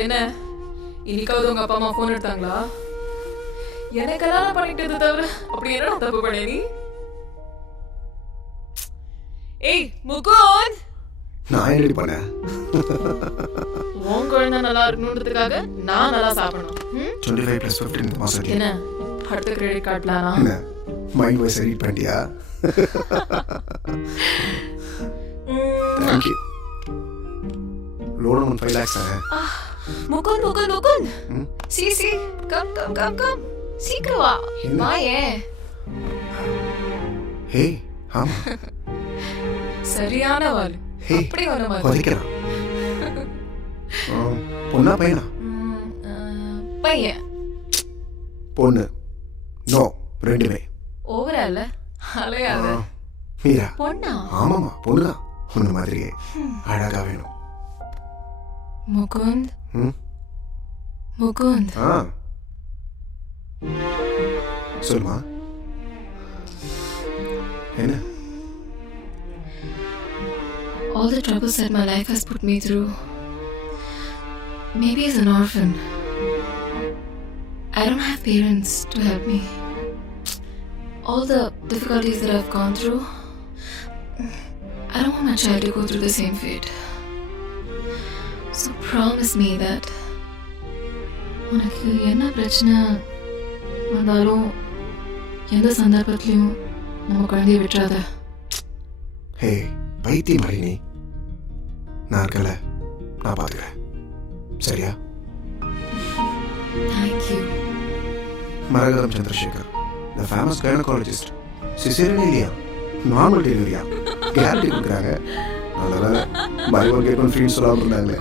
என்ன இன்னைக்காவது உங்க அப்பா அம்மா ஃபோன் எடுத்தாங்களா? என்ன கல்யாணம் பண்ணிட்டது தவிர அப்படி என்னடா தப்பு பண்ண நீ? ஏய் முகுந்த், நான் என்னடி பண்ணேன்? உன் குழந்தை நல்லா இருக்கணுன்றதுக்காக நான் நல்லா சாப்பிடணும். 25 + 15 இந்த மாசம் என்ன அடுத்த கிரெடிட் கார்ட்லானா? என்ன மைண்ட் வாய்ஸ் ரீட் பண்ணிட்டியா? Thank you. Loan amount 5 lakhs. Mukund Mukund Mukund, C come come come come, சீக்கிரம் வா. வாயே. ஹே ஆமா, சரியான வாள். ஹே அப்படி வர மாதிரி வலிக்கிறான். பொண்ணா பையனா? பையன். பொண்ணு. நோ, ரெண்டுமே. ஓவரால அலையாத. மீரா? பொண்ணா? ஆமாமா, பொண்ணுதான். உன்ன மாதிரியே அழகா வேணும். முகுந்த் முகுந்த், சொல்லுமா. என்ன? all the troubles that my life has put me through, maybe as an orphan, I don't have parents to help me. All the difficulties that I've gone through, I don't want my child to go through the same fate. So promise me that உனக்கு என்ன பிரச்சனை வந்தாலும் எந்த சந்தர்ப்பத்திலையும் நம்ம குழந்தைய விட்டுறாத. ஹே பைத்திய மாதிரி நீ. நான் இருக்கல, நான் பார்த்துக்கிறேன். சரியா? Thank you. Maragatham Chandrasekhar, the famous gynecologist. Caesarean இல்லையா, நார்மல் டெலிவரியா கேரண்டி கொடுக்குறாங்க. அதனால பை ஒன் கெட் ஒன் ஃப்ரீன்னு சொல்லாமல் இருந்தாங்களே.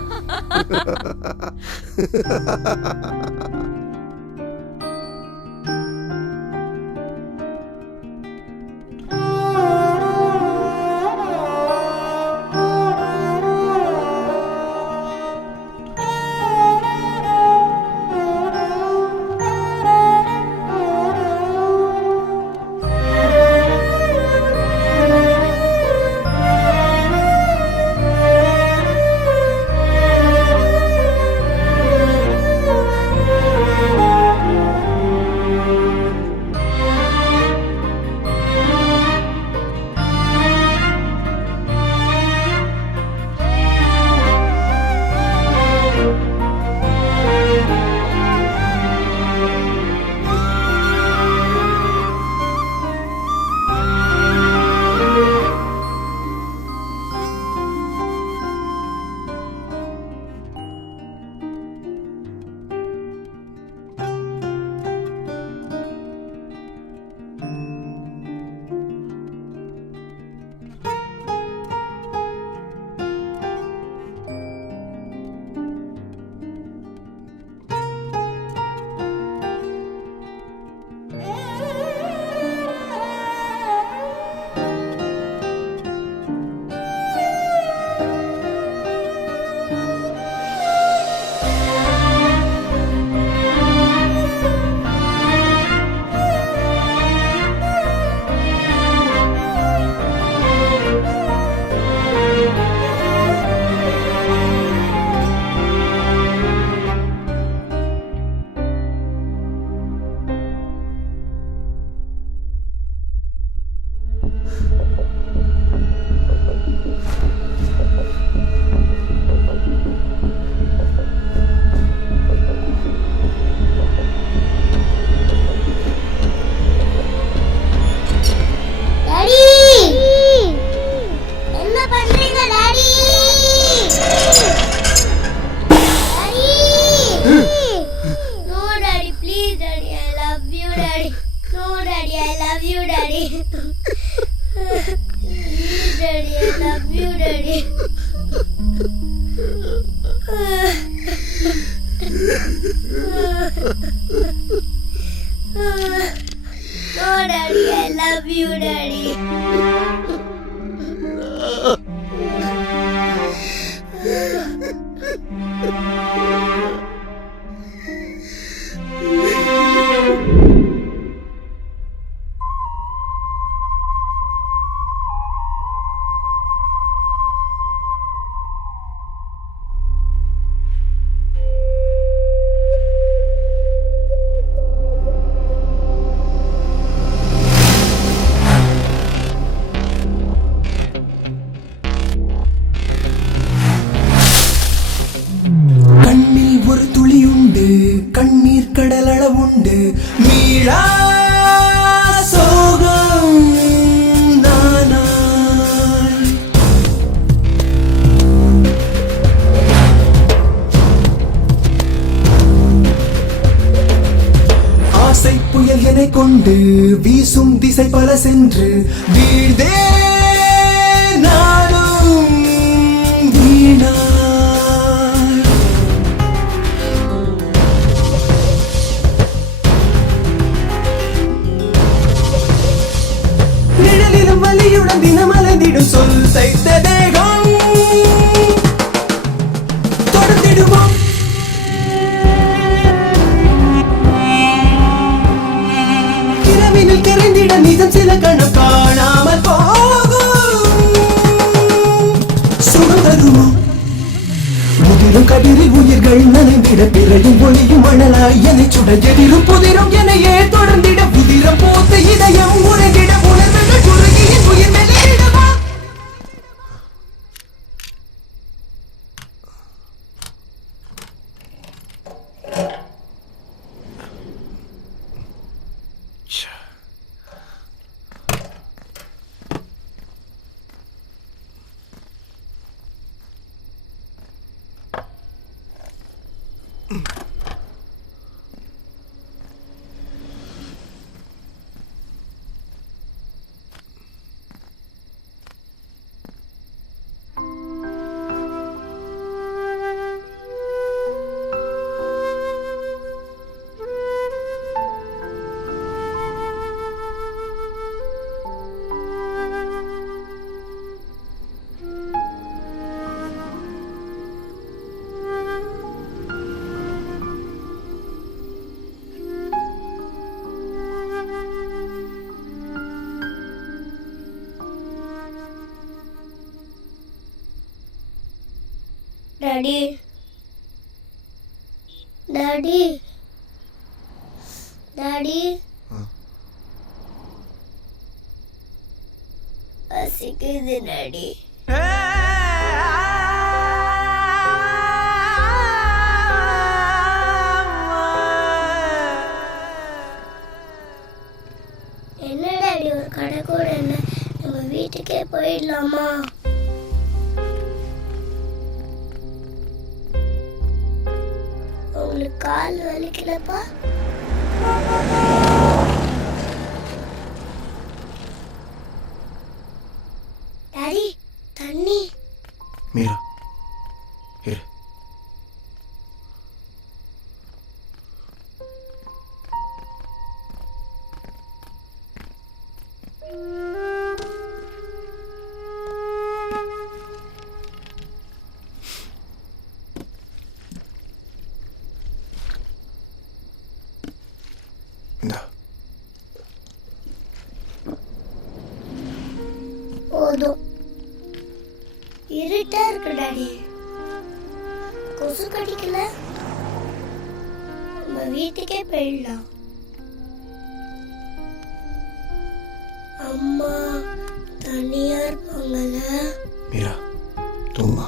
கண்ணீர் கடலளவுண்டு மீளா சோகம் நானா ஆசை புயல் என கொண்டு வீசும் திசை பல சென்று வீழ்ந்தே நானும் வீணா நிழலிலும் வலியுடன் தினம் அலைந்திடும் சொல் தைத்த தேகம் தொடர்ந்திடுவோம் இரவினில் கரைந்திட நிஜம் சில கணம் காணாமல் போகும் சுகம் தருவோம் முதிரும் கதிரில் உயிர்கள் நனைந்திட பிறையும் ஒளியும் மணலாய் என்னை சுட எதிரும் புதிரும் எனையே தொடர்ந்திட புதிரம் போத்த இதயம் உறங்கிட உணர்வுகள் குறுகியின் உயிர் மேலிடவா டாடி டாடி டாடி பசிக்குது டாடி என்ன டாடி ஒரு கடை கூட என்ன நம்ம வீட்டுக்கே போயிடலாமா உங்களுக்கு கால் வலிக்கலப்பா டாடி தண்ணி மீரா இரு இந்தா போதும் இருட்டா இருக்கு டாடி கொசு கடிக்கல நம்ம வீட்டுக்கே போயிடலாம் அம்மா தனியா இருப்பாங்கல்ல மீரா தூங்கா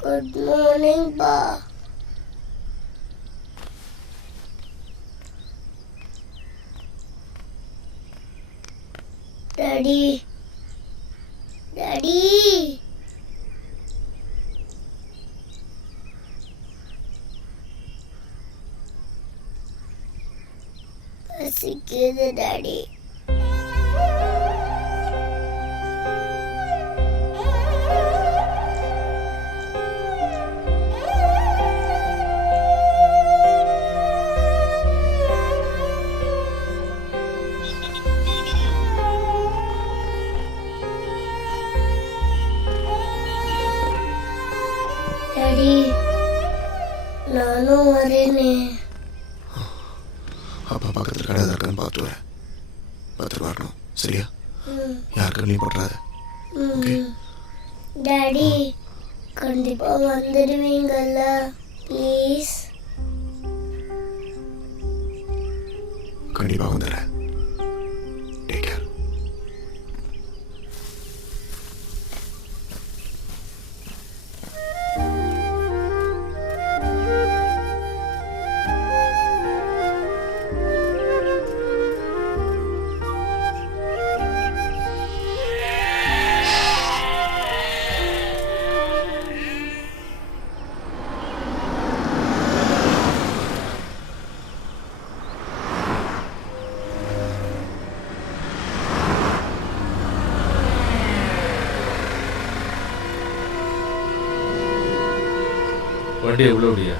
குட் மார்னிங் பா டாடி டாடி பசிக்குது டாடி இல்லைன்னு. அப்பா பக்கத்தில் கடை இருக்கான்னு பார்த்துட்டு வரேன். பார்த்துட்டு வரணும், சரியா? யாருக்கு நீ போட்டுறாத. ஓகே டாடி கண்டிப்பா வந்துடுவீங்கல்ல ப்ளீஸ்? கண்டிப்பாக வந்துடுறேன். Take care. வண்டியை உள்ள முடியா?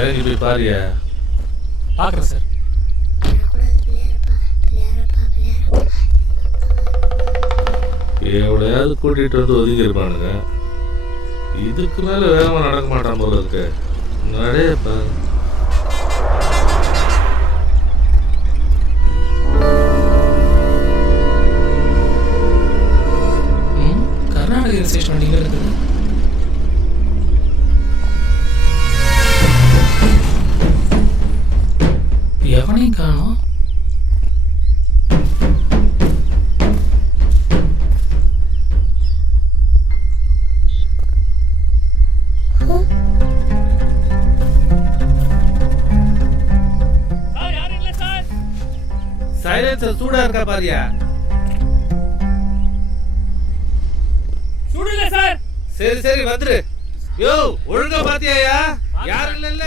இறங்கி போய் பாரியா? பார்க்குறேன் சார். எவ்வளையாவது கூட்டிகிட்டு வந்து ஒதுங்கி இருப்பானுங்க. இதுக்கு மேலே வேகமாக நடக்க மாட்டான் போல இருக்கு. நடையப்பா. கர்நாடக ஹில் ஸ்டேஷன் வண்டிங்க இருக்குது. எவனையும் காணோம். சைலன்சர் சூடா இருக்கா பாரியா? சூடுல சார். சரி சரி வந்துரு. யோ ஒழுங்கா பாத்தியாயா? யாரும் இல்ல.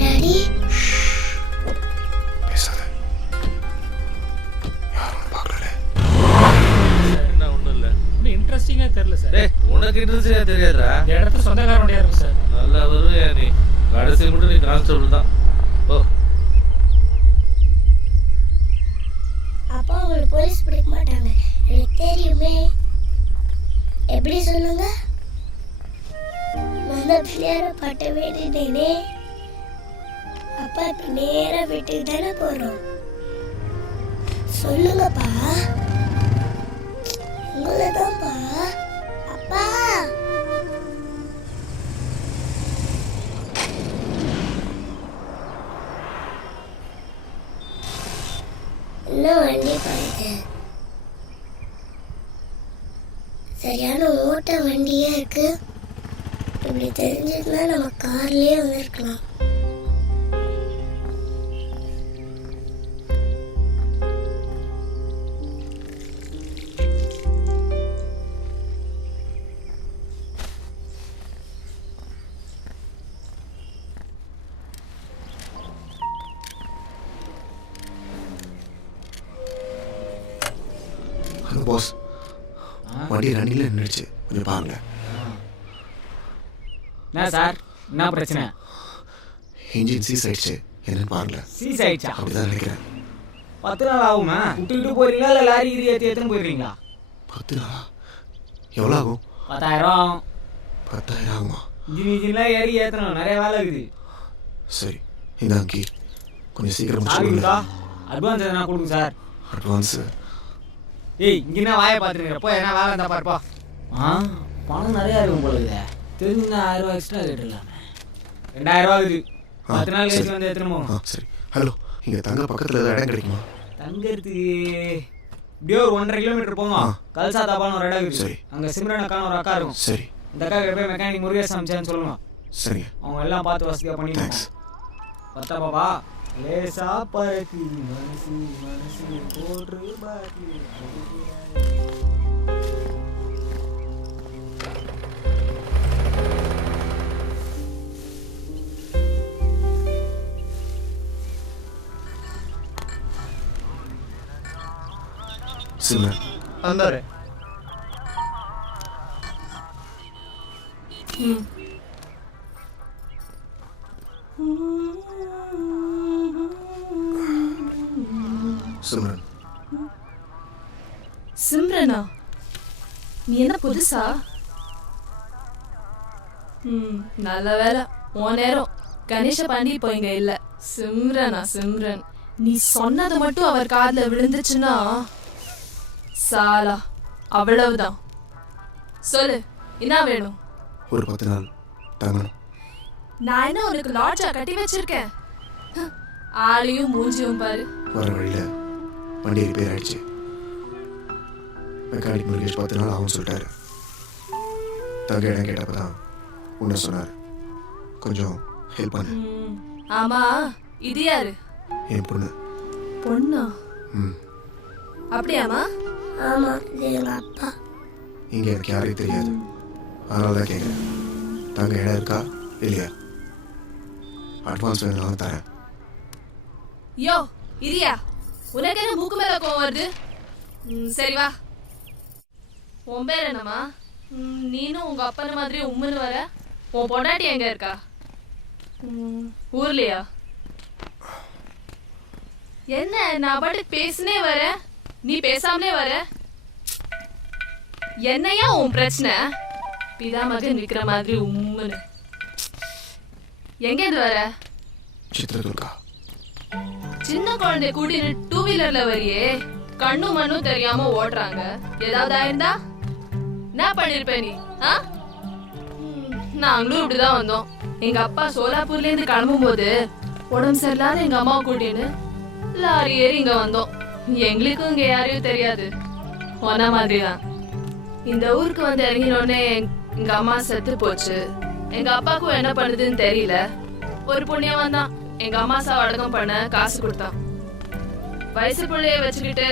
டாடி பேசாத. யாரும் பார்க்கல. என்ன ஒண்ணும் இல்ல. ஒன்றும் இன்ட்ரெஸ்டிங்காக தெரியல சார். டேய் உனக்கு இன்ட்ரெஸ்டா தெரியாதா? இந்த இடத்துல சொந்தக்காரனுடைய இருக்கும் சார். நல்லா வருவியா நீ? கடைசி மட்டும் நீ கான்ஸ்டபிள் தான். ஓ அப்பா உங்களை போலீஸ் பிடிக்க மாட்டாங்க எனக்கு தெரியுமே. எப்படி சொல்லுங்க? நான் தான் பிள்ளையார பாட்ட வேண்டினேனே. அப்பா இப்ப நேரா வீட்டுக்கு தானே போறோம். சொல்லுங்கப்பா. உங்களை தான்ப்பா. அப்பா இன்னும் வண்டி பாருங்க. சரியான ஓட்ட வண்டியா இருக்கு. இப்படி தெரிஞ்சதுன்னா நம்ம கார்லயே வந்திருக்கலாம். ஹலோ பாஸ், வண்டி ரன்னில் நின்றுச்சு, கொஞ்சம் பாருங்க. என்ன சார், என்ன பிரச்சனை? இன்ஜின் சீஸ் ஆயிடுச்சு, என்னன்னு பாருங்க. சீஸ் ஆயிடுச்சா? அப்படிதான் நினைக்கிறேன். 10 நாள் ஆகுமா? விட்டுக்கிட்டு போயிருங்களா இல்லை லாரி கீரி ஏற்றுன்னு போயிருக்கீங்களா? 10 நாளா? எவ்வளோ ஆகும்? 10,000 ஆகும். 10,000 ஆகுமா? இன்ஜின்லாம் ஏறி ஏற்றணும், நிறைய வேலை இருக்குது. சரி, இந்தாங்க கீ, கொஞ்சம் சீக்கிரம் சாரிங்களா? முடிச்சுடுங்க. அட்வான்ஸ் எதனா கொடுங்க சார். அட்வான்ஸு? ஏய் இங்கே வாயை பார்த்துருக்கிறப்போ என்ன வேலை இருந்தால் பாருப்பா. பணம் நிறையா இருக்கும் போல இருக்குது. தெரிஞ்சுங்க 1000 ரூபா எக்ஸ்ட்ரா கேட்டுடலாமே. 2000 ரூபா இருக்குது. 10 நாள் கழிச்சு வந்து எடுத்துன்னு போகணும். சரி. ஹலோ, இங்கே தங்க பக்கத்தில் ஏதாவது இடம் கிடைக்குமா? தங்கிறதுக்கு இப்படியே ஒரு 1.5 கிலோமீட்டர் போங்க. கல்சா தாபான்னு ஒரு இடம் இருக்குது. சரி. அங்கே சிம்ரன் அக்கான்னு ஒரு அக்கா இருக்கும். சரி. இந்த அக்கா கிட்ட போய் மெக்கானிக் முருகேஷ் அமிச்சான்னு சொல்லுங்க. சரிங்க. அவங்க எல்லாம் பார்த்து வசதியாக பண்ணிடுவாங்க. பத்தா பாப்பா லேசா பறக்கு மனசு மனசு போன்று பாக்கு. சிம்ரன் अंदर है। சிம்ரனா, நீ என்ன புதுசா? நல்ல வேலை, உன் நேரம். கணேஷ பாண்டி இப்போ இங்க இல்ல. சிம்ரனா, சிம்ரன், நீ சொன்னது மட்டும் அவர் காதுல விழுந்துச்சுன்னா சாலா, அவ்வளவுதான். சொல்லு, என்ன வேணும்? ஒரு 10 நாள் தங்கணும். நான் என்ன உனக்கு லாட்ஜா கட்டி வச்சிருக்கேன்? ஆளையும் மூஞ்சியும் பாரு. வர வழியில் வண்டி ரிப்பேர் ஆயிடுச்சு. மெக்கானிக் முருகேஷ் 10 நாள் ஆகும் சொல்லிட்டாரு. தங்க இடம் கேட்டப்ப தான் உன்னை சொன்னார். கொஞ்சம் ஹெல்ப் பண்ணு. ஆமா, இது யாரு? என் பொண்ணு. பொண்ணா? ம். அப்படியாமா? ஆமா, இது எங்க அப்பா. இங்கே எனக்கு யாரையும் தெரியாது, அதனால தான் கேட்குறேன். தங்க இடம் இருக்கா இல்லையா? அட்வான்ஸ் வேணும்னாலும் தரேன். யோ இரியா, உனக்கு என்ன மூக்கு மேல கோவம் வருது? சரி வா. உன் பேர் என்னம்மா? நீனும் உங்க அப்பன மாதிரி உம்முன்னு வர. உன் பொண்டாட்டி எங்க இருக்கா? ஊர்லையா? என்ன நான் பாட்டுக்கு பேசுனே வர, நீ பேசாமலே வர. என்னையா உன் பிரச்சனை? பிதா மகன் விக்கிற மாதிரி உம்முன்னு. எங்க இருந்து வர? சித்திரதுர்கா. சின்ன குழந்தை கூட்டின்னு 2 வீலர்ல வரியே, கண்ணும் மண்ணும் தெரியாம ஓட்டுறாங்க. ஏதாவது ஆயிருந்தா என்ன பண்ணிருப்ப நீ? நாங்களும் இப்படிதான் வந்தோம். எங்க அப்பா சோலாப்பூர்ல இருந்து கிளம்பும் போது உடம்பு சரியில்லாத எங்க அம்மாவை கூட்டின்னு லாரி ஏறி இங்க வந்தோம். எங்களுக்கும் இங்க யாரையும் தெரியாது, ஒன்ன மாதிரிதான். இந்த ஊருக்கு வந்து இறங்கினோடனே எங்க அம்மா செத்து போச்சு. எங்க அப்பாவுக்கும் என்ன பண்ணுதுன்னு தெரியல. ஒரு புண்ணியம் வந்தான், எங்க அம்மா சாவை அடக்கம் பண்ண காசு கொடுத்தான். வயசு பிள்ளைய வச்சுக்கிட்டு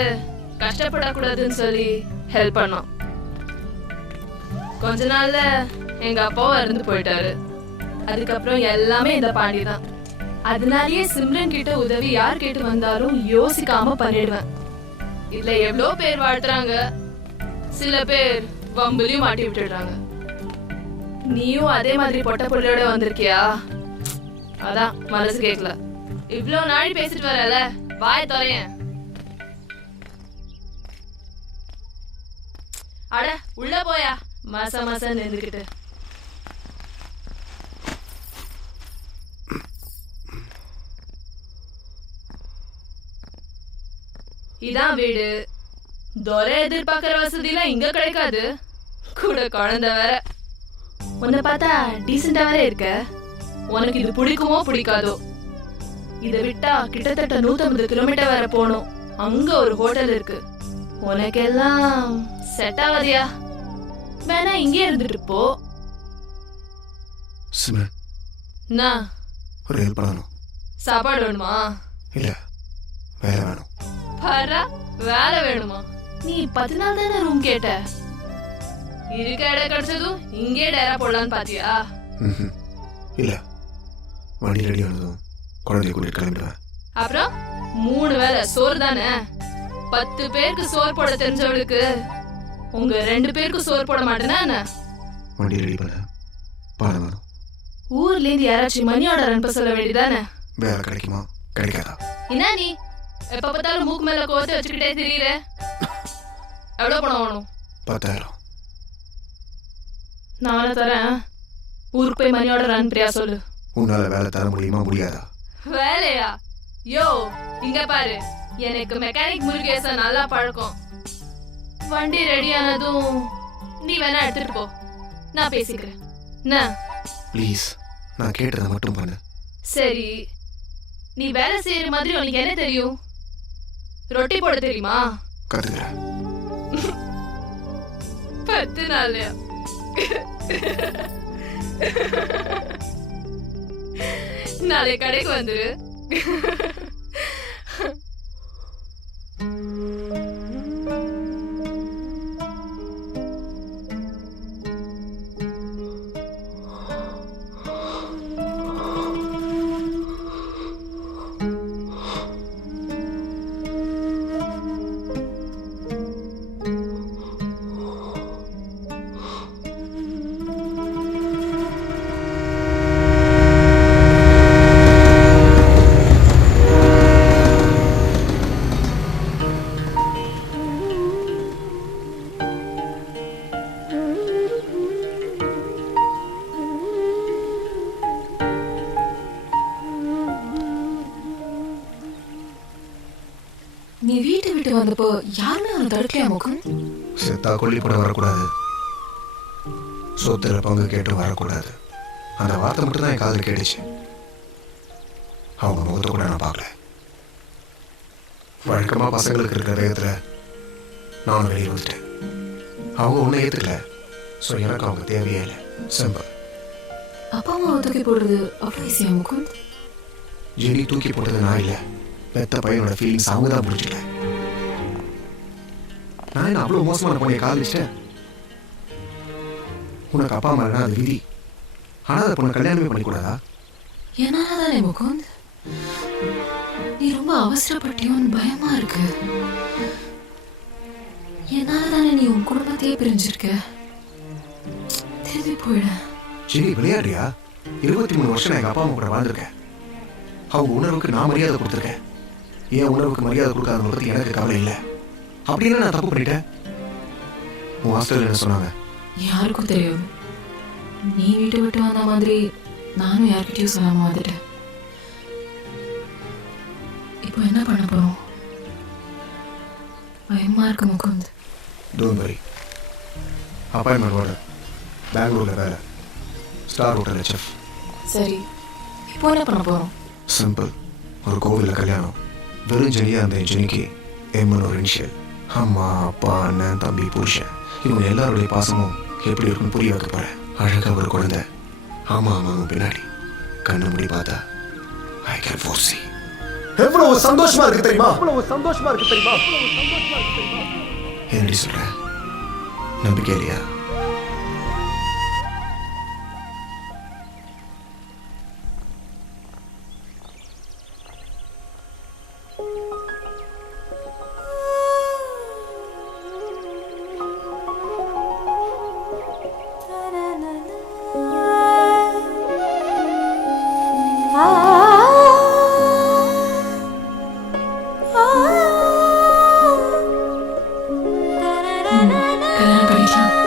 கஷ்டப்படக்கூடாதுன்னு சொல்லி ஹெல்ப் பண்ணோம். கொஞ்ச நாள்ல எங்க அப்பாவும் இறந்து போயிட்டாரு. அதுக்கப்புறம் எல்லாமே இந்த பாண்டி தான். அதனாலயே சிம்ரன் கிட்ட உதவி யார் கேட்டு வந்தாலும் யோசிக்காம பண்ணிடுவேன். இதுல எவ்வளோ பேர் வாழ்த்துறாங்க, சில பேர் வம்புலையும் மாட்டி விட்டுடுறாங்க. நீயும் அதே மாதிரி பொட்ட புள்ளையோட வந்திருக்கியா? அதான் மனசு கேட்கல. இவ்ளோ நாளி பேசிட்டு வரல, வாய தொலையேன். அட உள்ள போயா, மாச மாசம் நின்றுக்கிட்டு. இதான் வீடு. துரை எதிர்பார்க்கிற வசதிலாம் இங்க கிடைக்காது. கூட குழந்தை வேற. உன்னை பார்த்தா டீசெண்டா வேற இருக்க. உனக்கு இது பிடிக்குமோ பிடிக்காதோ? இதை விட்டா கிட்டத்தட்ட 150 கிலோமீட்டர் வர போகணும். அங்க ஒரு ஹோட்டல் இருக்கு. உனக்கெல்லாம் செட் ஆகாதியா? வேணா இங்கே இருந்துட்டு போ. சிம்ரன், நான் ஒரு ஹெல்ப் பண்ணணும். சாப்பாடு வேணுமா? இல்ல, வேலை வேணும். பாரா, வேலை வேணுமா? நீ 10 நாள் தானே ரூம் கேட்ட. இருக்க இடம் கிடைச்சதும் இங்கே டேரா போடலான்னு பாத்தியா? இல்ல, வண்டி ரெடி ஆனதும் குழந்தைய கூட்டிட்டு கிளம்பிடுவேன். அப்புறம் 3 வேளை சோறு தானே. 10 பேருக்கு சோறு போட தெரிஞ்சவளுக்கு உங்க 2 பேருக்கு சோறு போட மாட்டேனா என்ன? வண்டி ரெடி பண்ண பணம் வேணும். ஊர்ல இருந்து யாராச்சும் மணி ஆர்டர் அனுப்ப சொல்ல வேண்டியதானே? வேலை கிடைக்குமா கிடைக்காதா? என்ன நீ எப்ப பார்த்தாலும் மூக்கு மேல கோவத்தை வச்சுக்கிட்டே திரியிற? எவ்வளவு பணம் வேணும்? 10,000. நானே தரேன். ஊருக்கு போய் மணி ஆர்டர் அனுப்புறியா சொல்லு. உன்னால வேலை தர முடியுமா முடியாதா? வேலையா? யோ இங்க பாரு, எனக்கு மெக்கானிக் முருகேசன் நல்லா பழக்கம். வண்டி ரெடி ஆனதும் நீ வேணா எடுத்துட்டு போ, நான் பேசிக்கிறேன். ப்ளீஸ், நான் கேட்டதை மட்டும் பண்ணு. சரி, நீ வேலை செய்யற மாதிரி உனக்கு என்ன தெரியும்? ரொட்டி போட தெரியுமா? கத்துக்கிறேன். 10 நாள்லயா? நாளை கடைக்கு வந்துரு. வீட்டுக்கு வந்தப்போ யாருமே அவனை தடுக்கலையா முகுந்த்? செத்தா கொல்லி போட வரக்கூடாது, சொத்துல பங்கு கேட்டு வரக்கூடாது, அந்த வார்த்தை மட்டும் தான் என் காதில் கேட்டுச்சு. அவங்க முகத்தை கூட நான் பார்க்கல. வழக்கமாக பசங்களுக்கு இருக்கிற வேகத்தில் நானும் வெளியே வந்துட்டேன். அவங்க ஒன்றும் ஏற்றுக்கல. ஸோ எனக்கு அவங்க தேவையே இல்லை. சிம்பிள். அப்பா அம்மாவை தூக்கி போடுறது அவ்வளோ ஈஸியா முகுந்த்? ஜெனி தூக்கி போட்டது நான் இல்லை, பெத்த பையனோட ஃபீலிங்ஸ் அவங்க தான் புரிஞ்சுக்கல. நான் என்ன அவ்வளோ மோசமான பொண்ணைய காதலிச்சிட்டேன்? உனக்கு அப்பா அம்மா இல்லைனா அது விதி. ஆனால் அதை பொண்ணை கல்யாணமே பண்ணிக்கூடாதா? என்னால தானே முகுந்த்? நீ ரொம்ப அவசரப்பட்டியோன்னு பயமா இருக்கு. என்னால தானே நீ உன் குடும்பத்தையே பிரிஞ்சிருக்க. திரும்பி போயிட. சரி விளையாடுறியா? 23 வருஷம் எங்கள் அப்பா அம்மா கூட வாழ்ந்துருக்கேன். அவங்க உணர்வுக்கு நான் மரியாதை கொடுத்துருக்கேன். என் உணர்வுக்கு மரியாதை கொடுக்காத பற்றி எனக்கு கவலை இல்லை. அப்படின்னு நான் தப்பு பண்ணிட்டேன். உன் ஹாஸ்டல் என்ன சொன்னாங்க? யாருக்கும் தெரியும். நீ வீட்டை விட்டு வந்த மாதிரி நானும் யார்கிட்டயும் சொல்லாம வந்துட்டேன். இப்போ என்ன பண்ண போறோம்? பயமா இருக்கு Mukund. Don't worry. Appointment ward, பெங்களூரில் வேலை, ஸ்டார் ஹோட்டல் செஃப். சரி, இப்போ என்ன பண்ண போறோம்? சிம்பிள். ஒரு கோவிலில் கல்யாணம். வெறும் ஜெனியாக இருந்த ஜெனிக்கு எம்னு ஒரு இனிஷியல். அம்மா அப்பா அண்ணன் தம்பி புருஷன் இவங்க எல்லாருடைய பாசமும் எப்படி இருக்குன்னு புரிய வைக்க போகிறேன். அழகாக ஒரு குழந்தை. ஆமாம் ஆமாம் பின்னாடி கண்ணு முடி பார்த்தா ஐ கேன் ஃபோர்சி. எவ்வளவு சந்தோஷமா இருக்கு தெரியுமா? என்னடி சொல்ற? நம்பிக்கை இல்லையா? கல்யாணம் பண்ணிக்கலாம்.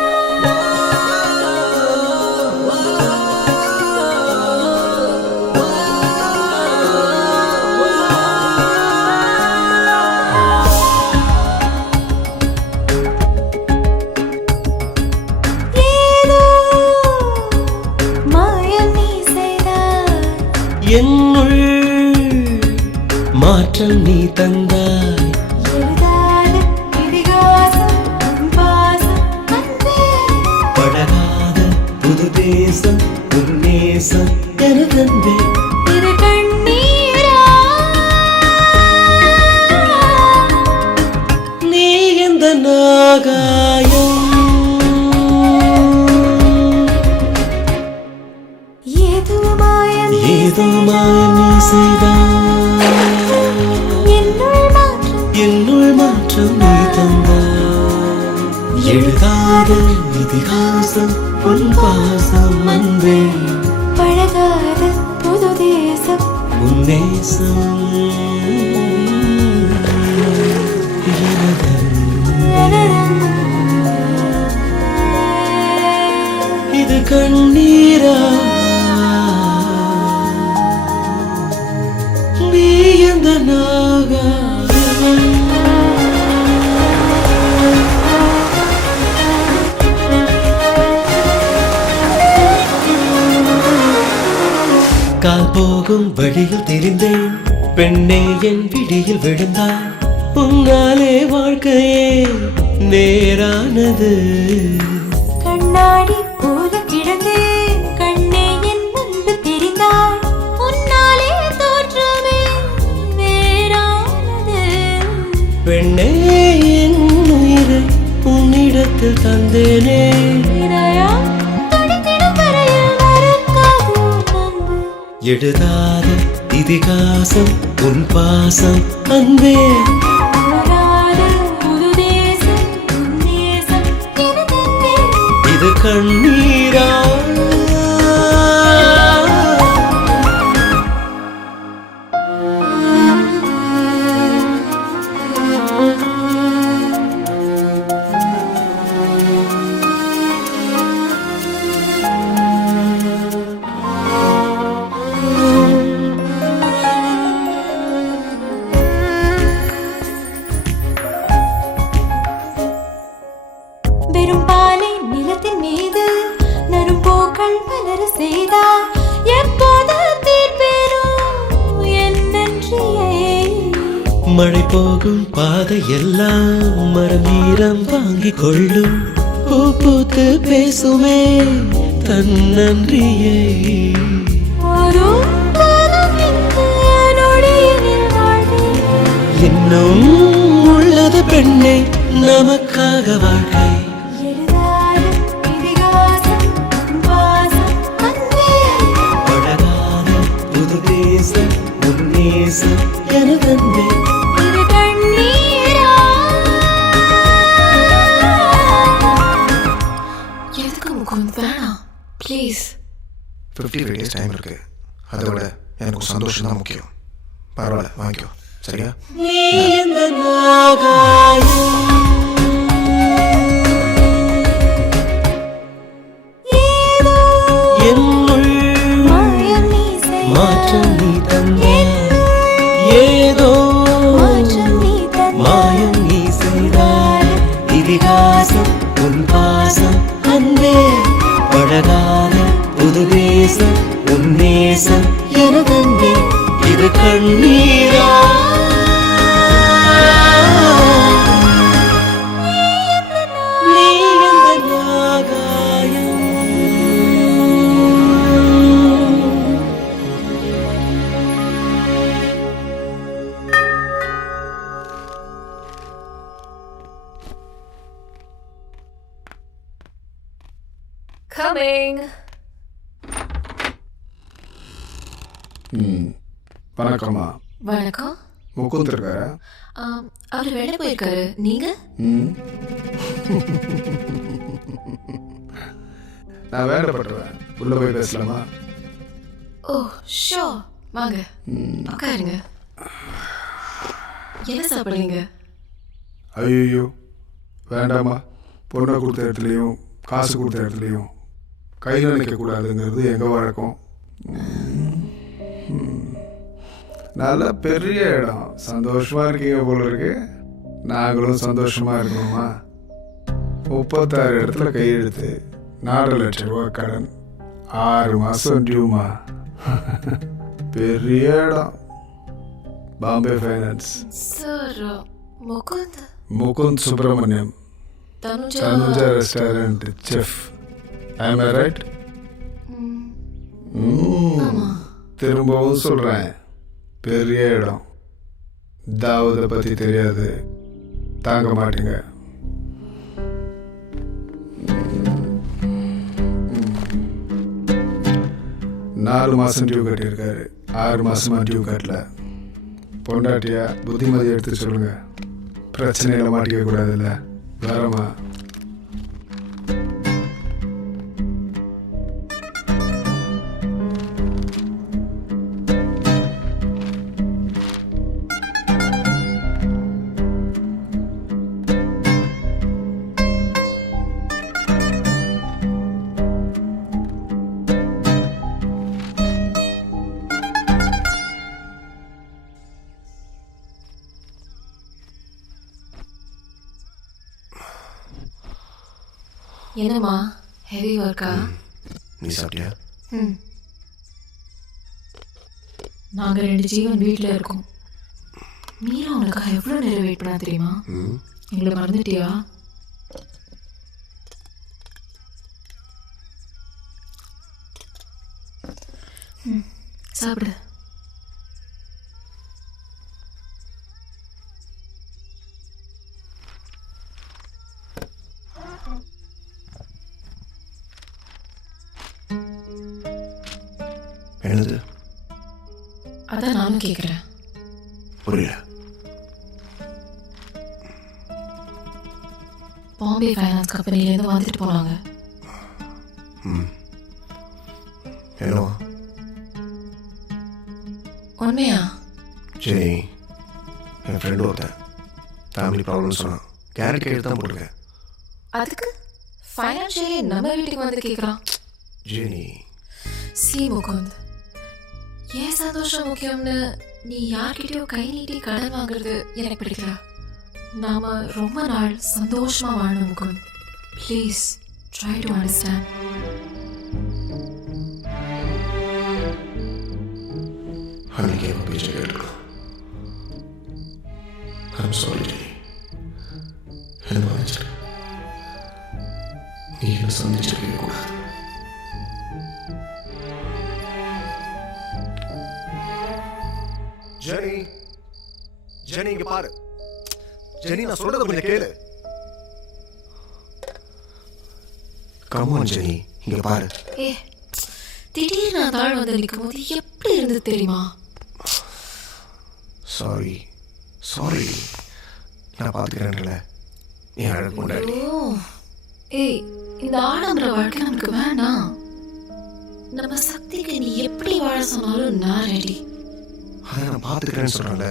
என்னுள் மாற்றம் நீ தந்தாய். பழகாத புது தேசம் ஒரு நேசம் என தந்தே. நீ எந்த நாகாயம் ஏதோ மாயம் நீ செய்தாய். என்னுள் மாற்றம் நீ தந்தாய். எழுதாத இதிகாசம் உன் பாசம் அன்பே. பழகாத புது தேசம் உன் நேசம் இது கண்ணீரா? நீ எந்த நாகாயம்? கால் போகும் வழியில் தெரிந்தேன் பெண்ணே என் விழியில் விழுந்தாய். உன்னாலே வாழ்க்கையே நேரானது. கண்ணாடி போல கிடந்தே கண்ணே என் முன்பு தெரிந்தாய். உன்னாலே தோற்றமே வேறானது. பெண்ணே என் உயிரை உன்னிடத்தில் தந்தேனே. எழுதாத இதிகாசம் உன் பாசம் அன்பே. இது கண்ணீரா? பெரும் பாலை நிலத்தின் மீது நறும்போக்கள் மலர செய்தா எப்போது தீர்ப்பேரும் என் நன்றியை. மழை போகும் பாதை எல்லாம் மரம் ஈரம் வாங்கிக் கொள்ளும் பூ பூத்து பேசுமே தன் நன்றியை. ஒரு காலம் இந்த நொடியினில் வாழ்வேன். இன்னும் உள்ளது பெண்ணே நமக்காக வாழ்க்கை. எழுதாத இதிகாசம் வாசம் அன்பே. பழகாத புது தேசம் உன்னேசம் எனதன்பே. இரு கண்ணீரா. எதுக்கு முகுந்த் வேணாம் ப்ளீஸ். 55 days டைம் இருக்கு. அதை விட எனக்கு சந்தோஷம் தான் முக்கியம். பரவாயில்ல, வாங்கிக்கோ, சரியா? நீ எந்த நாகாயம் ஏதோ என்னுள் மாயம் நீ செய். மாற்றம் நீ தந்தாய். ஏதோ மாற்றம் நீ தந்தாய். மாயம் நீ செய்தாய். இதிகாசம் உன் பாசம் அன்பே. பழகாத புது தேசம் உன் நேசம் எனதன்பே. இது கண்ணீரா. நீ எந்த நாகாயம். Coming. வணக்கம்மா. வணக்கம். முகுந்த் இருக்காரா? அவர் வெளில போயிருக்காரு. நீங்க? நான் வேண்டப்பட்டுருவேன். உள்ள போய் பேசலாமா? ஓ ஷோ, வாங்க உட்காருங்க. என்ன சாப்பிடுறீங்க? ஐயோ வேண்டாமா. பொண்ணை கொடுத்த இடத்துலையும் காசு கொடுத்த இடத்துலையும் கையில் நினைக்கக்கூடாதுங்கிறது எங்கள் வழக்கம். நல்ல பெரிய இடம். சந்தோஷமாக இருக்கீங்க போல இருக்கு. நாங்களும் சந்தோஷமாக இருக்கணுமா? 36 இடத்துல கையெழுத்து, 4 லட்சம் ரூபா கடன், 6 மாதம் டியூமா. பெரிய இடம். Bombay finance. Sir Mukund. Mukund Subramaniam, Tanuja restaurant chef. Am I right? திரும்பவும் சொல்கிறேன், பெரிய இடம். தாவூதை பற்றி தெரியாது, தாங்க மாட்டீங்க. நாலு மாதம் டியூ கட்டியிருக்காரு, 6 மாதமாக டியூ கட்டல. பொண்டாட்டியா புத்திமதி எடுத்து சொல்லுங்க. பிரச்சனையில் மாட்டிக்க கூடாதுல்ல. வரமா? என்னம்மா ஹெவி ஒர்க்கா? நீ சாப்பிட்டியா? நாங்கள் 2 ஜீவன் வீட்டில் இருக்கோம். மீரா உனக்காக எவ்வளோ நேரம் வெயிட் பண்ணா தெரியுமா? எங்களை மறந்துட்டியா? சாப்பிடு. என்னது? அதான் நானும் கேட்குறேன். புரியல. பாம்பே ஃபைனான்ஸ் கம்பெனிலேருந்து வந்துட்டு போனாங்க. என்னவா? உண்மையா? சரி, என் ஃப்ரெண்டு ஒருத்தன் ஃபேமிலி ப்ராப்ளம் சொன்னான். கேரட் கேட்டு தான் போட்டிருக்கேன். அதுக்கு ஃபைனான்ஷியலி நம்ம வீட்டுக்கு வந்து கேட்குறான். ஜெனி, சி முகுந்த், ஏன் சந்தோஷம் முக்கியம்னு நீ யார்கிட்டயோ கை நீட்டி கடன் வாங்குறது எனக்கு பிடிக்கல. நாம ரொம்ப நாள் சந்தோஷமா வாழணும் Mukund. Please try to understand. அன்னைக்கு அவன் பேச்சு கேட்டுருக்கோம். I'm sorry Jenny. என்ன மன்னிச்சிரு. நீ என்ன சந்திச்சிருக்கவே கூடாது. ஜெனி, ஜெனி இங்க பாரு. ஜெனி நான் சொல்றத கொஞ்சம் கேளு. கமான் ஜெனி இங்க பாரு. திடீர்னு அந்த ஆள் வந்து நிற்கும் போது எப்படி இருந்தது தெரியுமா? சாரி சாரி, நான் பார்த்துக்கிறேன்ல. என் அழகு கொண்டாடி. ஏய், இந்த ஆடம்பர வாழ்க்கை நமக்கு வேண்டாம். நம்ம சக்திக்கு நீ எப்படி வாழ சொன்னாலும் நான் ரெடி. அதை நான் பார்த்துக்கிறேன்னு சொல்கிறேன்ல.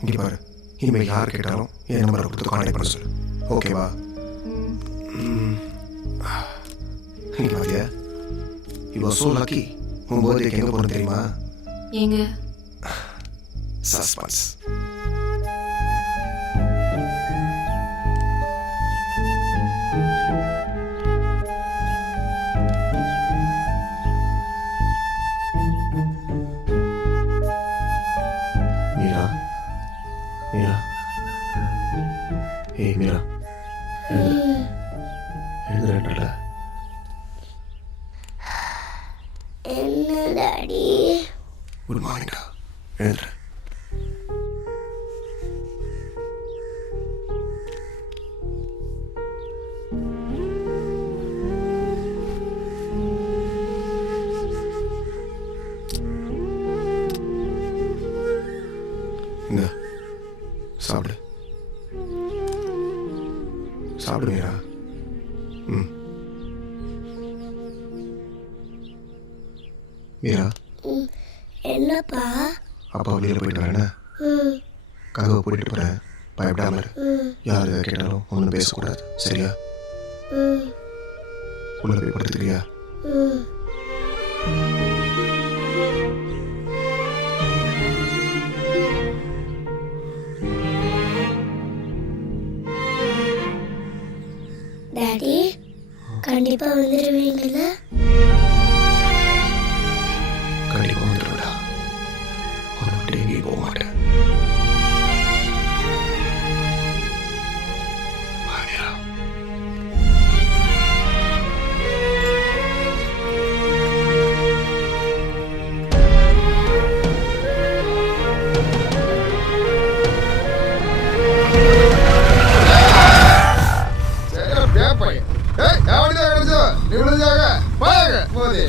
இங்கே பாரு, இனிமேல் யார் கேட்டாலும் என் நம்பரை கொடுத்து கான்டாக்ட் பண்ண சொல்லு. ஓகேவா? இங்கே பாத்தியா, யூ ஆர் ஸோ லக்கி. உன் பர்த்டேக்கு எங்கே போகணும் தெரியுமா? எங்க? சஸ்பென்ஸ். மீரா, மீரா, ஏய் மீரா, எழுதுறேன்ல. என்ன டாடி? குட் மார்னிங்டா, எழுதுறேன். இந்த சாப்பிடு, சாப்பிடு மீரா. மீரா, என்னப்பா? அப்பா வெளியில் போயிட்டு வரேன்னு கதவை போட்டுட்டு போகிறேன். பயப்படாம இரு. யார் எதை கேட்டாலும் ஒன்றும் பேசக்கூடாது, சரியா? உள்ள போய் படுத்துக்கிறியா? டாடி கண்டிப்பா வந்துடுவீங்கல்ல? கண்டிப்பாக வந்துடுவேடா. உன்னை விட்டு எங்கேயும் போக மாட்டேன். மீரா.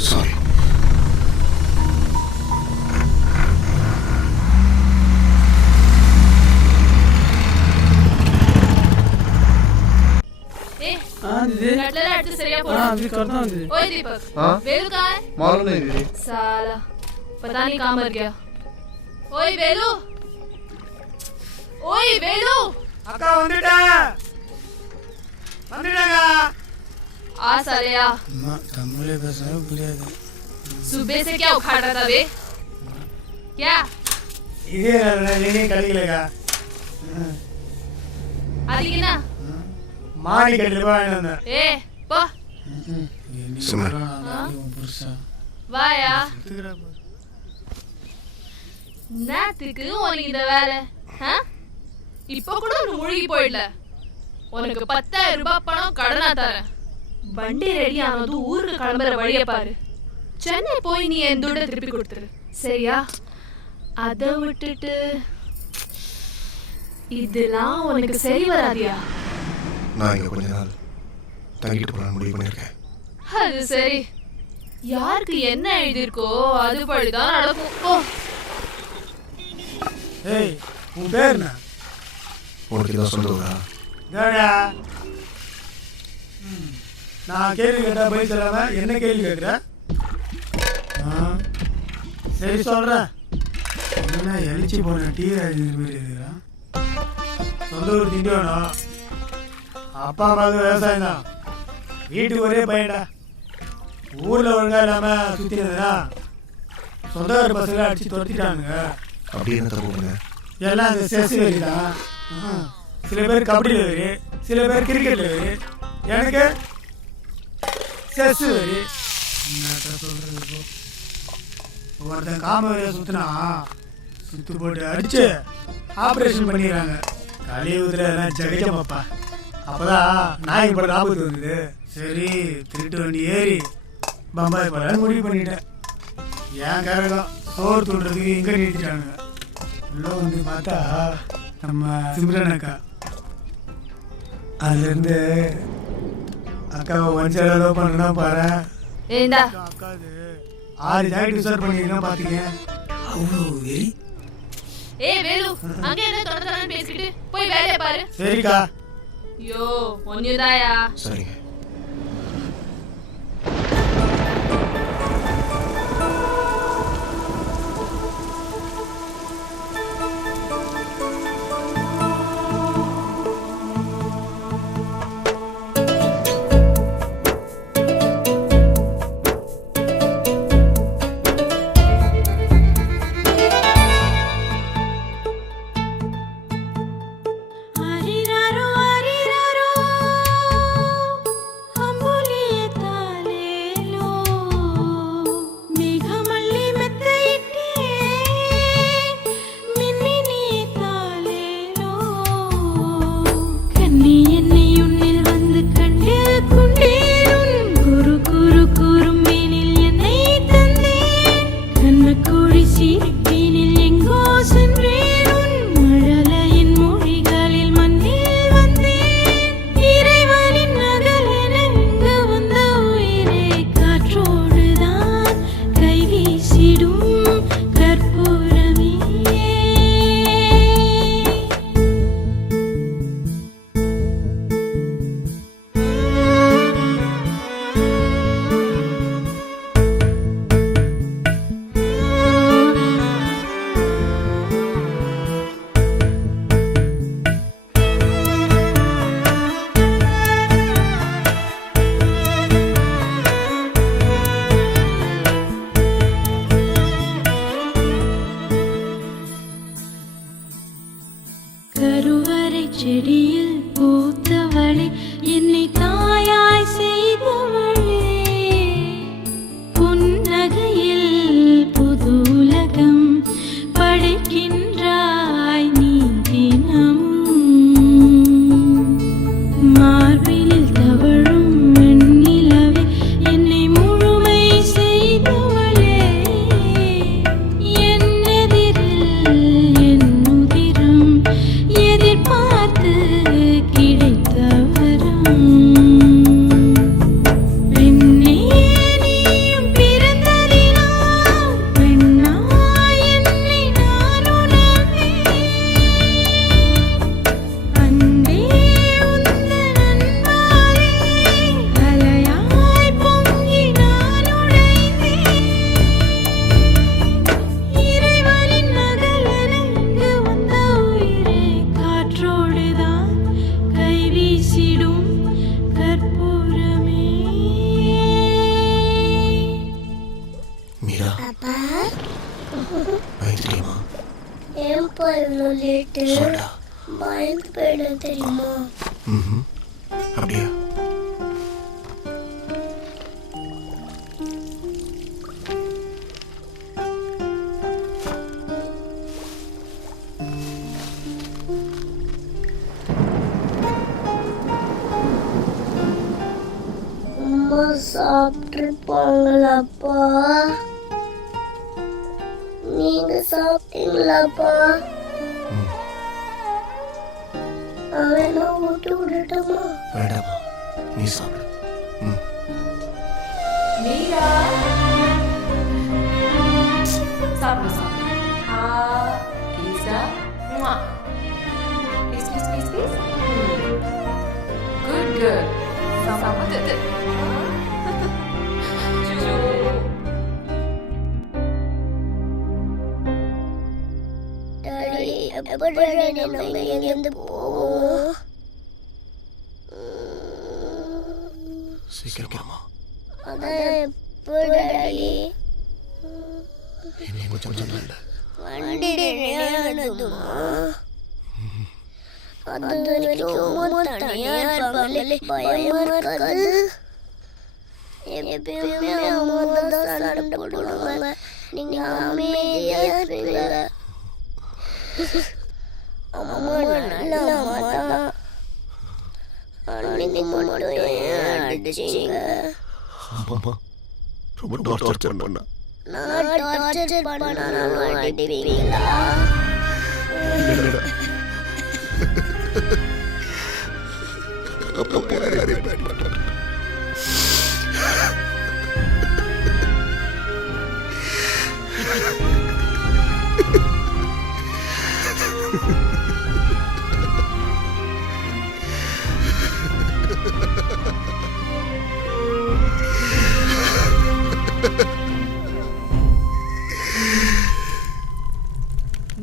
சாரி. कटलेट அடுத்து சரியா போடு. हां अभी करता हूं दीदी. ओए दीपक, वेलू कहां है? मालूम नहीं दीदी. साला पता नहीं कहां मर गया. ओए वेलू, ओए वेलू. அக்கா வந்துட்டேன், வந்துட்டேங்க. आ साले आ. मां तमिल பேசவே புரியாது. सुबह से क्या उखाड़ रहा था बे? क्या? இதே நீ கழிக்கலக்கா. आदि ना மாடி கட்டில போய் ए போ. சும்மா புருஷா வாயா. நாத்துக்கு உனக்கு இந்த வேலை? இப்போ கூட ஒரு முழுகி போயிடல. உனக்கு 10,000 ரூபாய் பணம் கடனா தரேன். வண்டி ரெடி ஆனதும் ஊருக்கு கிளம்புற வழியை பாரு. சென்னை போய் நீ என் துட்ட திருப்பி கொடுத்துரு, சரியா? அதை விட்டுட்டு இதெல்லாம் உனக்கு சரி வராதியா? நான் இங்கே கொஞ்ச நாள் தங்கிட்டு போகலான்னு முடிவு பண்ணியிருக்கேன். அது சரி, யாருக்கு என்ன எழுதியிருக்கோ அது படிதான் நடக்கும். ஓ ஏய், உன் பேர் என்ன? உனக்கு இதான் சொல்லுவா? டேடா, நான் கேள்வி கேட்டா பதில் சொல்லாம என்ன கேள்வி கேட்குற? சரி சொல்கிறேன். என்ன எழுச்சி போன டீ ராஜி மாதிரி இருக்கிறான். சொந்த ஊர் திண்டிவனம். அப்பா அம்மாவுக்கு விவசாயம் தான். வீட்டுக்கு ஒரே பையன்டா. ஊரில் ஒழுங்கா இல்லாமல் சுற்றினதுனா சொந்தக்கார பசங்களை அடித்து துரத்திட்டானுங்க. அப்படி என்ன தப்பு பண்ண? எல்லாம் அந்த செஸ் வெறி தான். சில பேர் கபடியில் வெறி, சில பேர் கிரிக்கெட்டில் வெறி, எனக்கு செஸ் வெறி. என்னத்த சொல்றது இப்போ? ஒருத்தன் காம வரைய சுத்தினா சுத்து போட்டு அடிச்சு ஆப்ரேஷன் பண்ணிடுறாங்க. கலியுகத்துல எல்லாம் ஜெகஜமாப்பா. அப்போதான் நாய்க்கு படம் ஆபத்து வந்தது. சரி திருட்டு வண்டி ஏறி பம்பாய் போல முடிவு பண்ணிட்டேன். என் கரகம் சோறு தூண்டுறதுக்கு இங்கே நிறுத்திட்டானுங்க. உள்ள வந்து பார்த்தா நம்ம சிம்ரன் அக்கா. அதுலேருந்து அக்காவை ஒன்சைடாக லவ் பண்ணுறேன்னா பாரு. அக்காது 6 ஜாக்கெட் யூஸ் பண்ணிருக்கேன் பார்த்துக்க. அவ்வளோ வெறி. வேலு அங்க என்ன தொடர்ந்து பேசிக்கிட்டு போய் வேலையை பாரு. சரிக்கா. ஐயோ ஒன்னுதாயா. சரிங்க. ஆரிராரோ ஆரிராரோ அம்புலிய தாலேலோ மேகமல்லி மெத்தையிட்டே மின்மினி தாலேலோ கண்ணி என்னை உன்னில் வந்து கண்டு கொண்டேன் குரு குரு குறும்பேனில் என்னை தந்தேன் கண்ணக்குழி சிரிப்பினில் எங்கோ சென்றேன் மழலையின் மொழிகளில் மண்ணில் வந்தேன் இறைவனின் நகலென இங்கு வந்த உயிரே காற்றோடுதான் கை வீசிடும் கற்பூரமே. கருவறை செடியில் பூத்தவளே என்னை தாயாய் செய்தவளே புன்னகையில் புது உலகம் படைக்கின்றாய் நீ தினமும் மார்பினில் தவழும் வெண்ணிலவே என்னை முழுமை செய்தவளே என் எதிரில் என் உதிரம் எதிர்பார்த்து கிடைத்த வரம் பெண்ணே நீயும் பிறந்ததினால் பெண்ணாய் என்னை நான் உணர்ந்தேன் அன்பே உந்தன் அன்பாலே அலையாய் பொங்கி நான் உடைந்தேன் இறைவனின் நகலென இங்கு வந்த உயிரே காற்றோடுதான் கை வீசிடும் கற்பூரமே. மீரா அப்பா பயந்துட்டியம்மா? ஏன்பா இவ்வளோ லேட்டு? சொல்டா. பயந்து போயிடும் தெரியுமா? ம். அப்படியா? அம்மா சாப்பிட்டுருப்பாங்களாப்பா? நீங்க சாப்பிட்டீங்களாப்பா? அவனை ஊட்டி விடட்டுமா? வேண்டாமா, நீ சாப்பிடு. ம். மீரா சாப்பிடு சாப்பிடு. கீசா please please please please. Good girl. சாப்பிடு. டாடி எப்படி நம்ம இங்கேருந்து போவோம்? சீக்கிரமா. அதான் எப்படி டாடி? இன்னும் கொஞ்சம் இல்லை. வண்டி ரெடியானதுமா? அது வரைக்கும் தனியா இருப்பாங்களே, பயமா இருக்காது? எப்பயுமே அம்மா தான் சண்டை போடுவாங்க, நீங்க அமைதியா இருப்பீங்க. அம்மா நல்ல அம்மா தான். அன்னைக்கு மட்டும் ஏன் அடிச்சீங்க? அம்மா ரொம்ப டார்ச்சர் பண்ணா. நான் டார்ச்சர் பண்ணாலும் அடிப்பீங்களா? அப்பா யாரே பண்ண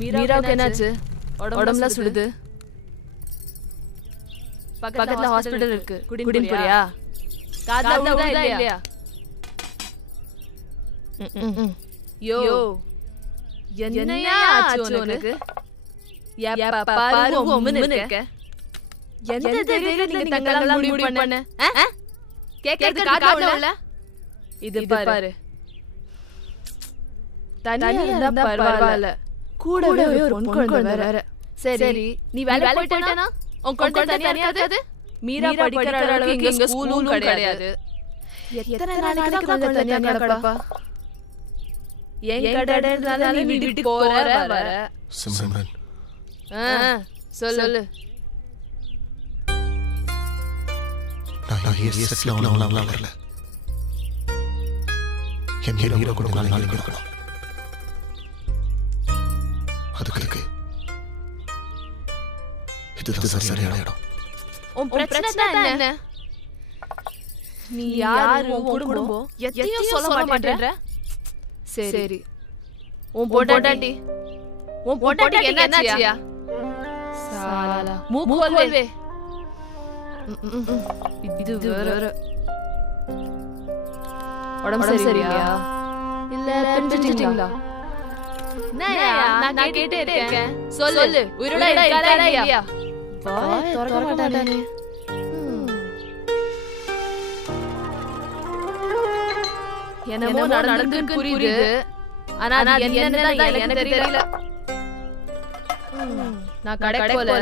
மீராவுக்கு என்னாச்சு? உடம்புல சுடுது. பக்கத்துல ஹாஸ்பிடல் இருக்கு, குடின் போறியா? காதுல விழுதா இல்லையா? யோ என்னையா ஆச்சு உனக்கு? எப்ப பாரு உம்முன்னு இருக்க. எந்த தைரியத்துல நீங்க தங்கலாம் முடிவு பண்ண? கேக்குறது காதுல இல்ல? இது பாரு, தனியா இருந்தா பரவாயில்ல, கூடவே ஒரு பொன் குழந்தை வேற. சரி நீ வேலை போயிட்டேனா உன் குழந்தை தனியா இருக்காது? மீரா படிக்கிற அளவுக்கு இங்க ஸ்கூலும் கிடையாது. எத்தனை நாளைக்கு தான் குழந்தை தனியா கிடப்பா? என் கடனால நீ வீட்டுக்கு போற வர. சிம்ரன் சொல்லு. நான் செட்டில் ஆகலாம் வரல. என் ஹீரோ கூட நாளைக்கு இருக்கணும். அதுக்கு இது சரியான இடம். உன் பிரச்சனை என்ன? நீ யாரு? உன் குடும்பம் எதையும் சொல்ல மாட்டேன்ற. சரி உன் பொண்டாட்டி என்னாச்சியா? சாலா மூக்கோல்வே. இது வேற. உடம்பு சரியில்லையா? இல்ல பிரிஞ்சிட்டீங்களா? நான் கேட்டே இருக்கேன், சொல்லு. உயிரோட இருக்காரா இல்லையா? வாய் திறக்க மாட்டானே. என்னமோ நடந்துன்னு புரியுது, ஆனா அது என்னன்னு எனக்கு தெரியல. நான் கடை போல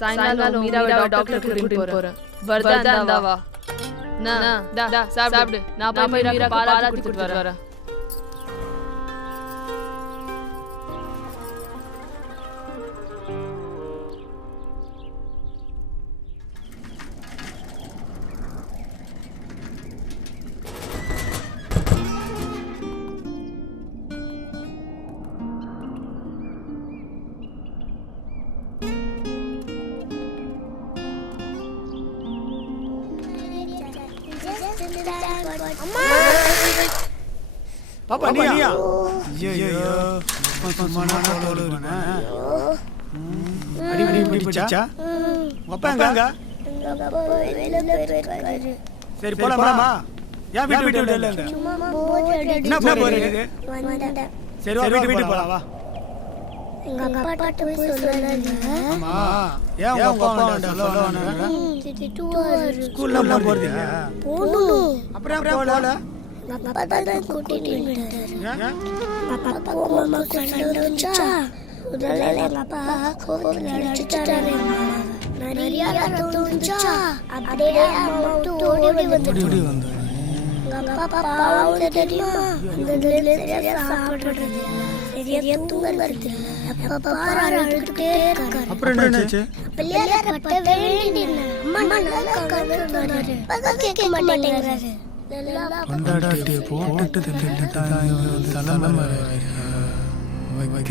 சாயங்காலம் மீராவை டாக்டர் கூட்டிட்டு போறேன். வருதா வா. சாப்பிடு. நான் போய் மீராக்கு பாலாத்தி கூட்டிட்டு வரேன். பாப்பா நீயா? ஐயோ சும்மா நான் போடுறேனா? அடி பிடிச்சா? அப்பங்க சரி போலாமா? யா வீட்டு இல்லங்க. என்ன போறீங்க? சரி வீட்டு போலாம் வா. எங்க அப்பா கிட்ட போய் சொல்லாதீங்க. ஆமா ஏன் உங்க அப்பா சொல்லவானே? ஸ்கூல்ல போறீங்க? போணும். அப்புறம் போல அப்பா தான் கூட்டிட்டு போயிட்டாரு. அப்பா அம்மா சண்டை வந்துச்சா? முதல்ல எங்க அப்பா கோபத்துல அடிச்சிட்டாரு. நிறைய ரத்தம் வந்துச்சா? அப்படியே அம்மா ஓடி வந்துட்டு எங்க அப்பா பாவம் தெரியுமா? அந்த சரியா சாப்பிடுறது சரியா தூங்குறது. அப்பா பாரு அழுதுகிட்டே இருக்காரு. அப்புறம் என்னாச்சு? பிள்ளையார பட்ட வேண்டின அம்மா நல்லா காணுறாரு. பக கேட்க மாட்டேங்கிறாரு. கொண்டாடாட்டி போட்டுட்டு தலைமை வைக்கிறா.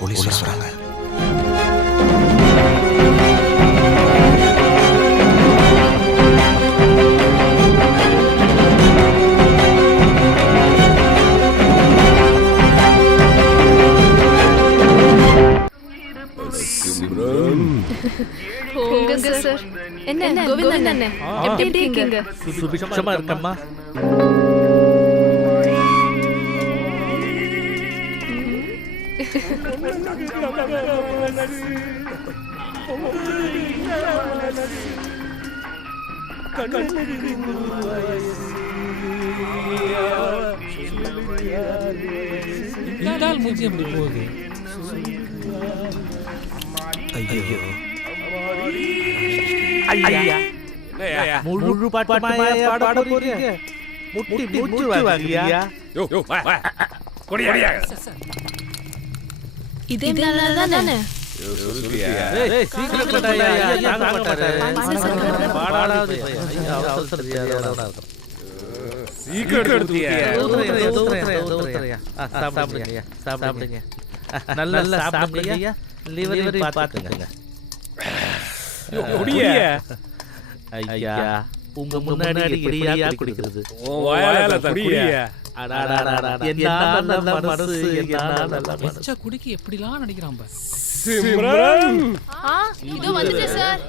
போலீஸ் வராங்க. போங்க சார். என்ன கோவிந்தன் அண்ணே, எப்படி இருக்கீங்க? சுபிக்ஷமா இருக்கம்மா. மூஞ்சி எப்படி போகுது? ஐயா முழு பாட்டு பாட போறீங்க. முட்டி மூச்சு வாங்கியா? இதே நல்லதானே? சீக்கிரம் சாப்பிடுங்க. நல்லா சாப்பிடுங்க. லிவரி பாத்துங்க. ஐயா உங்க முன்னாடி எப்படியா குடிக்கிறது? குடிக்கு எப்படிலாம் நடிக்கிறான் பாரு. சிம்ரன் இதோ வந்துட்டேன் சார்.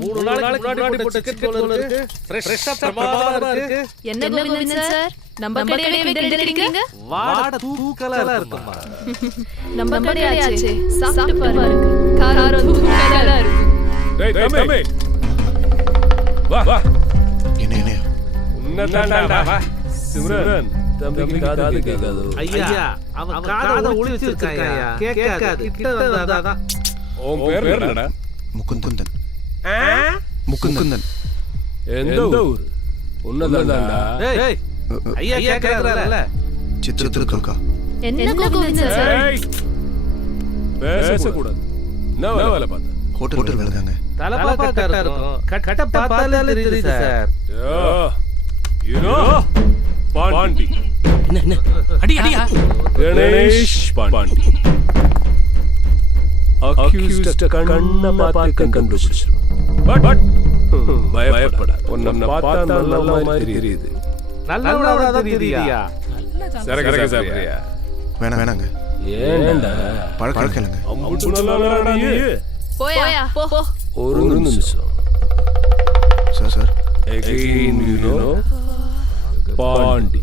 3 நாளைக்கு முன்னாடி போட்ட டிக்கெட் போல இருக்கு. ஃப்ரெஷ்ஷா பிரமாதமா இருக்கு. என்ன கோவிந்தன் சார், நம்ம கடையிலே விட்டு எடுக்கிறீங்க? வாட தூக்கலா இருக்குமா? நம்ம கடையாச்சே, சாப்பிட்டு பாருங்க. காரம் தூக்கலா இருக்கு. டேய் தம்பி வா என்ன உன்னதாண்டா வா. சிம்ரன் தம்பிக்கு காது கேட்காது. ஐயா அவன் காதை ஒளி வச்சிருக்காயா? கேட்காது. கிட்ட வந்தாதான். உன் பேர் என்னடா? முகுந்தன். முகுந்தன். எந்த ஊர்? உன்னதாண்டா. ஏய் ஐயா கேக்குறாருல. சித்திரதுர்கா. என்ன கோவிந்தன் சார்? பேசக்கூடாது. என்ன வேலை பார்த்த? ஹோட்டல் வேலை தாங்க. தலப்பா கட்டா இருக்கும். கட்ட பார்த்தாலே தெரியுது சார். You know Pandi. என்ன அடியா? கணேஷ் பாண்டி. அக்யூஸ்ட் கண்ண பார்த்து கண்டுபிடிச்சு. பட் பயப்பட. உன்னை பார்த்தா நல்ல மாதிரி தெரியுது. நல்லவனா தெரியுதியா? சரக்கு சாப்பிடுறியா? வேணாங்க. ஏன்டா பழக்கலங்க. அம்புட்டு நல்லவனா நீ? போயா போ. ஒரு நிமிஷம். Sir Again, you know, Pandi.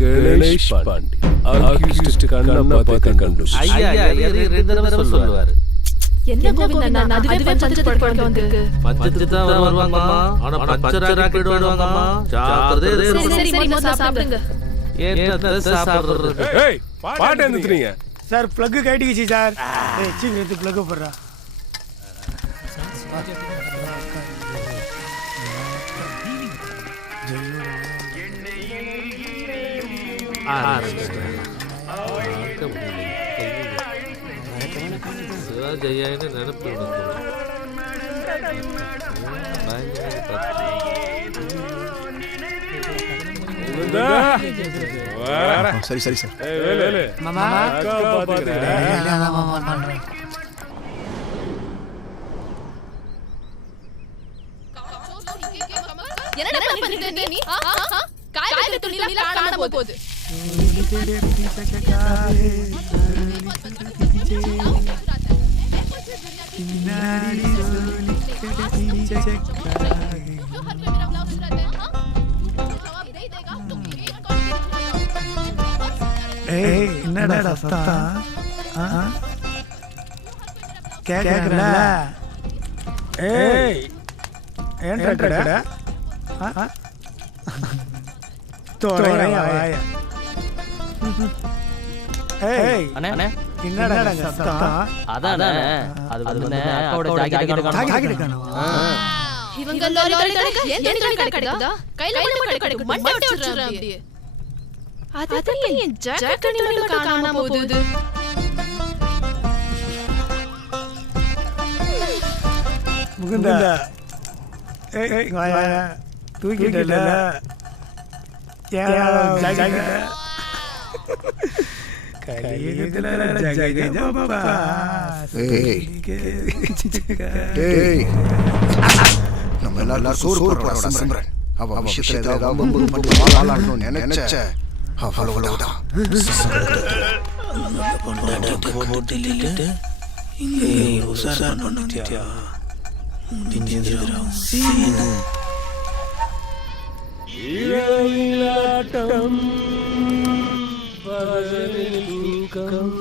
Ganesh Pandi. Accused கண்ண பார்த்து கண்டுபிடிச்சு. ஐயா ரெண்டு தடவை சொல்லுவாரு. என்ன கோவிந்தன் அண்ணா, அதுவே பஞ்சத்து படுக்க வந்திருக்கு. பஞ்சத்து தான் வருவாங்கம்மா. ஆனா பஞ்சரா கிடுவாங்கம்மா. ஜாக்கிரதை. சரி முதல்ல சாப்பிடுங்க. என்ன சாப்பிடுறது? ஏய் பாட்டு நிறுத்துறீங்க சார். பிளக் கட்டிக்கிச்சு சார். ஏய் சீக்கிரம் எடுத்து பிளக் போடுறா. ஜெயான்னு நினைப்பு. சரி சார். மாமா என்ன பண்ணிட்டு நீ? காய்கறி துணில காணாம போகுது. ஏய் என்னடா சத்தம்? கேக்குறல? ஏய் ஏன்டா தோரையா வாயா. ஏய் அண்ணே என்னடா சத்தம்? அதானே அது வந்து அக்காவோட ஜாக்கெட் காணுவா? இவங்க லாரி கடை ஏன் கிடைக்குதா? கையில மட்டும் கிடைக்கும். மண்டை வச்சிடுறான் அப்படியே. அதெல்லாம் என் ஜாக்கெட் கண்ணில காணாம போகுது. முகுந்தா ஏய் வாயா தூக்கிட்டல. ஏன் ஜாக்கெட் கலியுகத்துல ஜாக்கெட் பாபா. ஏய் நம்ம எல்லாரும் சோறு போடுறோம் சிம்ரன். அவ விஷயத்துல ஏதாவது பண்ணி வாழாடணும்னு நினைச்ச அவ்வளவுதான். போட்டுட்டு இங்கே உசார் பண்ணிட்டியா முடிஞ்சிடும் இரவிலாட்டம் பகலில் தூக்கம்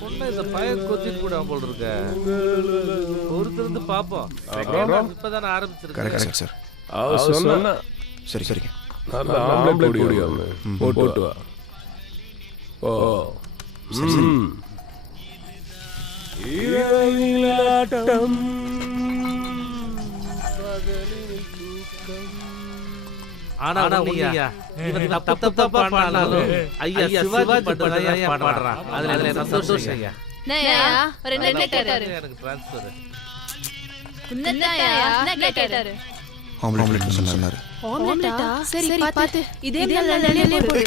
பொண்ணை இந்த பையன் கொத்திட்டு கூட போல் இருக்க பொறுத்திருந்து பார்ப்போம். இப்பதானே ஆரம்பிச்சிருக்கேன் சார். சொன்னா சரி சரிங்க. நல்ல ஆம்பளை கூடிய போட்டு வா. ஓ இரவிலாட்டம் பகலில் தூக்கம். ஆனா உண்மையா இவன் தப்பா பாடினாலும் ஐயா சிவாஜி பாட்டு பாடுறான். அதுல எனக்கு சந்தோஷம் ஐயா. எனக்கு ட்ரான்ஸ்ஃபர் ஆம்லெட் சொன்னாரு. சரி பாத்து இதே நல்ல போடு.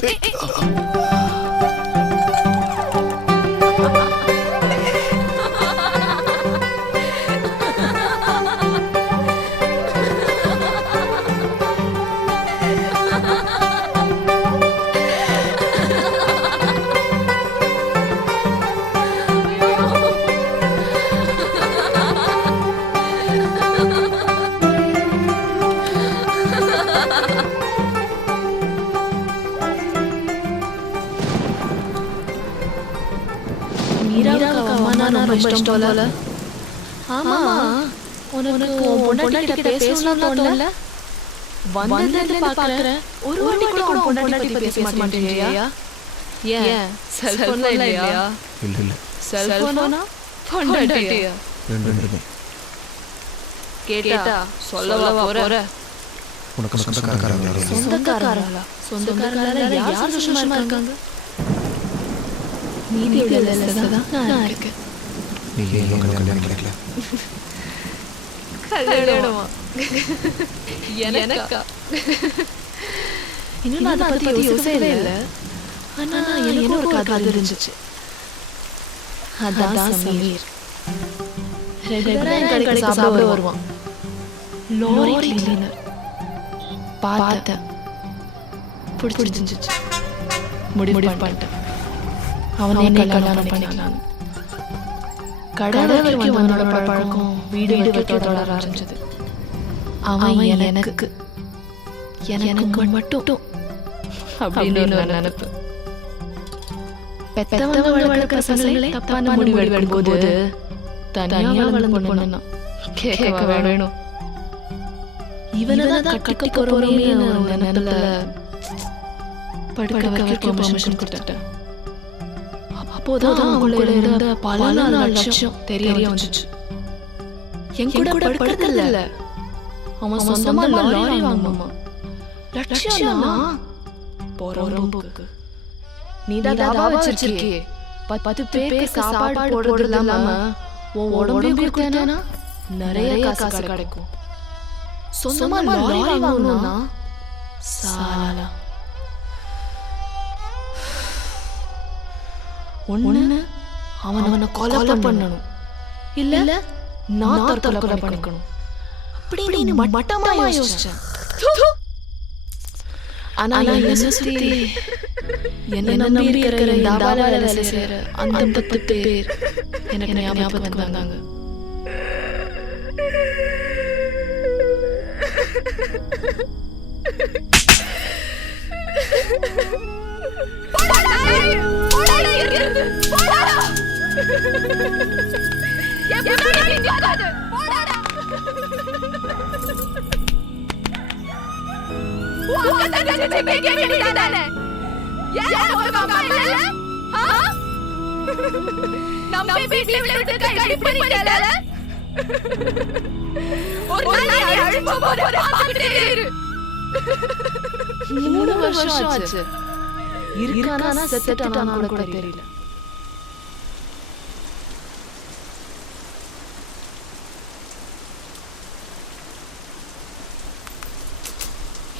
ரொம்ப இஷ்டம் போல. ஆமா உனக்கு பொண்டாட்டி பேசணும்னு தோணல? வந்ததுல பாக்குறேன் ஒரு வாட்டி கூட பொண்டாட்டி பத்தி பேச மாட்டேங்கிறியா? ஏன் செல்போன்ல இல்லையா? இல்ல செல்போனா பொண்டாட்டியா? ரெண்டுமே. கேட்டா சொல்லவா போற? உனக்கு சொந்தக்காரங்களா? சொந்தக்காரங்களா யார் சந்தோஷமா இருக்காங்க? நீதி இல்லதான் நான் இருக்கேன். நீ ஏன் கல்யாணம் கிடைக்கல? கல்யாணமா எனக்கா? இன்னும் நான் அதை பத்தி யோசிக்கவே இல்லை. ஆனா எனக்கு ஒரு கதை இருந்துச்சு. அதான் சமீர். ரெகுலரா என் கடைக்கு சாப்பிட வருவான். Lorry cleaner. பார்த்தேன், பிடிச்சிருந்துச்சு. முடிவு பண்ணிட்டேன். அவனே கல்யாணம் பண்ணிக்கலாம். கடை வரைக்கும் அவனோட பழக்கம் வீடு வரைக்கும் தொடர ஆரம்பிச்சது. அவன் எனக்கு மட்டும் அப்படின்னு ஒரு நினைப்பு. பெத்தவங்க வளர்க்கிற பசங்களே தப்பான முடிவு எடுக்கும் போது தனியா வளர்ந்து பொண்ணுன்னா கேட்க வேணும். இவனதான் கட்டிக்க போறோமே ஒரு நினைப்புல படுக்க வைக்க பெர்மிஷன் கொடுத்துட்டேன். அப்போதான் அவங்களோட இருந்த பல நாள் லட்சியம் தெரிய வந்துச்சு. என் கூட படுக்கிறது இல்ல, அவன் சொந்தமா லாரி வாங்கணுமா. லட்சியம்னா பொறம்போக்கு. நீதான் தாவா வச்சிருக்கியே, 10 பேருக்கு சாப்பாடு போடுறது இல்லாம உன் உடம்பையும் கொடுத்தேன்னா நிறைய காசு கிடைக்கும். சொந்தமா லாரி வாங்கணும்னா சாலா ஒண்ணு அவனை கொலை பண்ணணும், இல்ல நான் தற்கொலை பண்ணிக்கணும் அப்படின்னு மட்டமா யோசிச்சேன். ஆனா என்ன சுத்தி என்ன நம்பி இருக்கிற இந்த வேலை செய்யற அந்த 10 பேர் எனக்கு ஞாபகத்துக்கு வந்தாங்க. மூணு வருஷம் ஆச்சு. இருக்கானா செத்துட்டானா கூட தெரியல.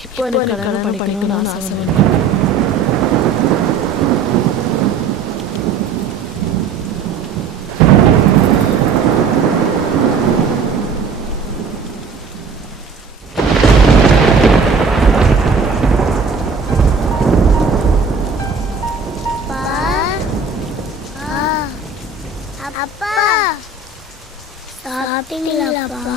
இப்போ எனக்கு கல்யாணம் பண்ணிக்கணும்னு ஆசை வந்து அப்பா சாப்பிட்டீங்களாப்பா?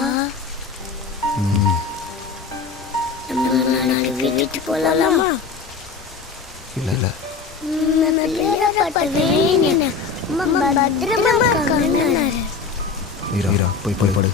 நம்ம நாளைக்கு வீட்டுக்கு போகலாமா? இல்லை இல்லை மீரா போய் போய் படு.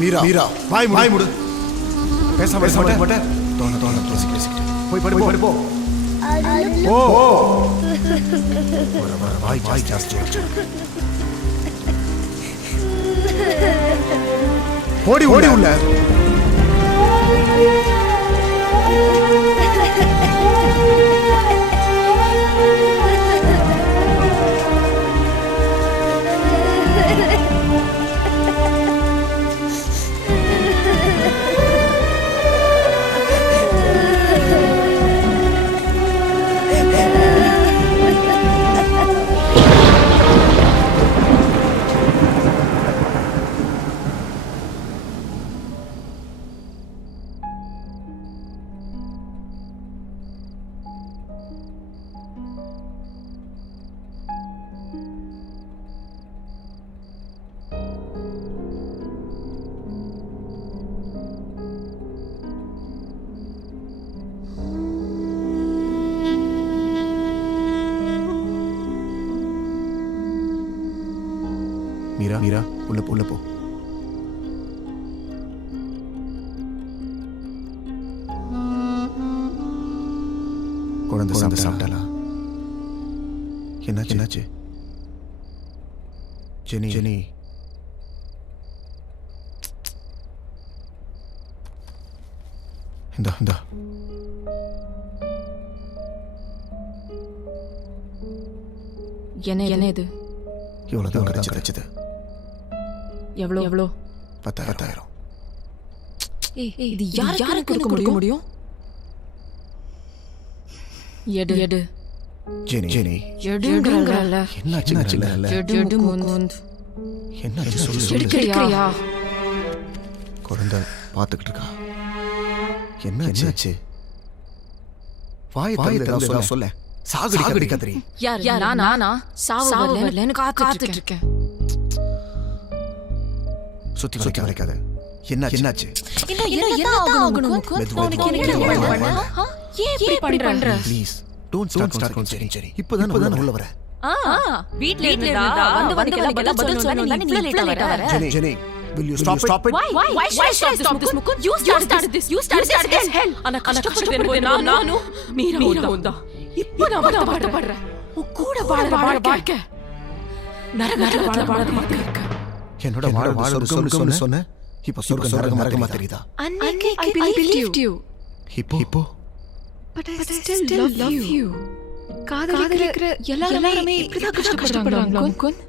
மீரா மீரா வாய் மூடு. பேசாம மாட்டேன். தோண போய் படு போ. வாய் ஜாஸ்தி ஓடி உள்ள. மீரா உள்ள போ. குழந்தை சாப்பிட்டாளா? என்னாச்சு? ஜெனி இந்தா என்ன இது? இவ்வளவுதான் கிடைச்சது. எவ்வளோ? 10,000. இது யாருக்கு கொடுக்க முடியும்? எடு ஜெனி எடுங்கறல. என்னாச்சு? எடு முகுந்த். என்னாச்சு சொல்லு. எடுக்கறியா? குழந்தை பார்த்துக்கிட்டு இருக்கா. என்னாச்சு? வாய் சொல்ல. சாகடி கத்திரி. யார்? நானா? சாவு வரலன்னு காத்துட்டு இருக்கேன். சுத்தி வளைக்காத. என்னாச்சு? என்ன ஆகணும் முகுந்த்? ஏன் இப்படி பண்ற? Please don't start Jenny. இப்போதான் உள்ள வர. வீட்ல இருந்தா வந்து பதில் சொல்லணும். நீ இவ்ளோ லேட்டா வர. Jenny will you stop it? Why should I stop this Mukund? You started this. You started this hell. ana கஷ்டப்பட்டு நானு மீரா ஹோண்டா. இப்போ நான் பாடுறேன். உன் கூட வாழ வாழ்க்கை நரக வாழ வாழ்க்கை. என்னோட வாழ சொர்க்கம்னு சொன்ன. இப்போ சொர்க்கம் நரகமா தெரியுதா? அன்னைக்கு I believed you. இப்போ But I still love you. காதலிக்கிற எல்லாருமே இப்படிதான் கஷ்டப்படுறாங்க முகுந்த்.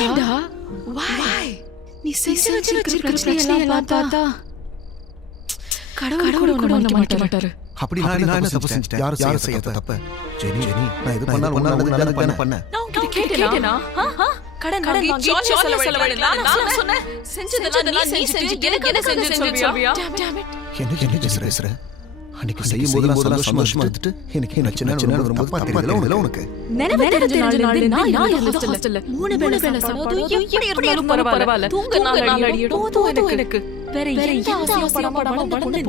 ஏன்டா? Why? நீ செஞ்சு வச்சிருக்கிற பிரச்சனை எல்லாம் பார்த்தா கடவுள் கூட மன்னிக்க மாட்டாரு. அப்படி நான் என்ன தப்பு செஞ்சிட்டேன்? யாரும் செய்யாத தப்பு. ஜெனி நான் இது பண்ணாலும் நல்லது பண்ணேன். நான் உன்கிட்ட கேட்டேனா? கடன் வாங்கி ஜாலியா செலவழினா நான் சொன்னேன். செஞ்சதெல்லாம் நீ செஞ்சிட்டு எனக்கு என்ன செஞ்சு சொல்றியா? Damn it. என்ன பேசுற? அன்னைக்கு செய்யும் போதெல்லாம் சந்தோஷமா எடுத்துட்டு எனக்கு சின்ன ஒரு தப்பா தெரியல உனக்கு. நினைவு தெரிஞ்ச நாள் நான் ஹாஸ்டல்ல 3 வேளை சாப்பாடு எப்படி இருந்தாலும் பரவாயில்லை. தூங்க நாள் அடியடும் எனக்கு. வேற எந்த அவசியம் படாம பொண்ணு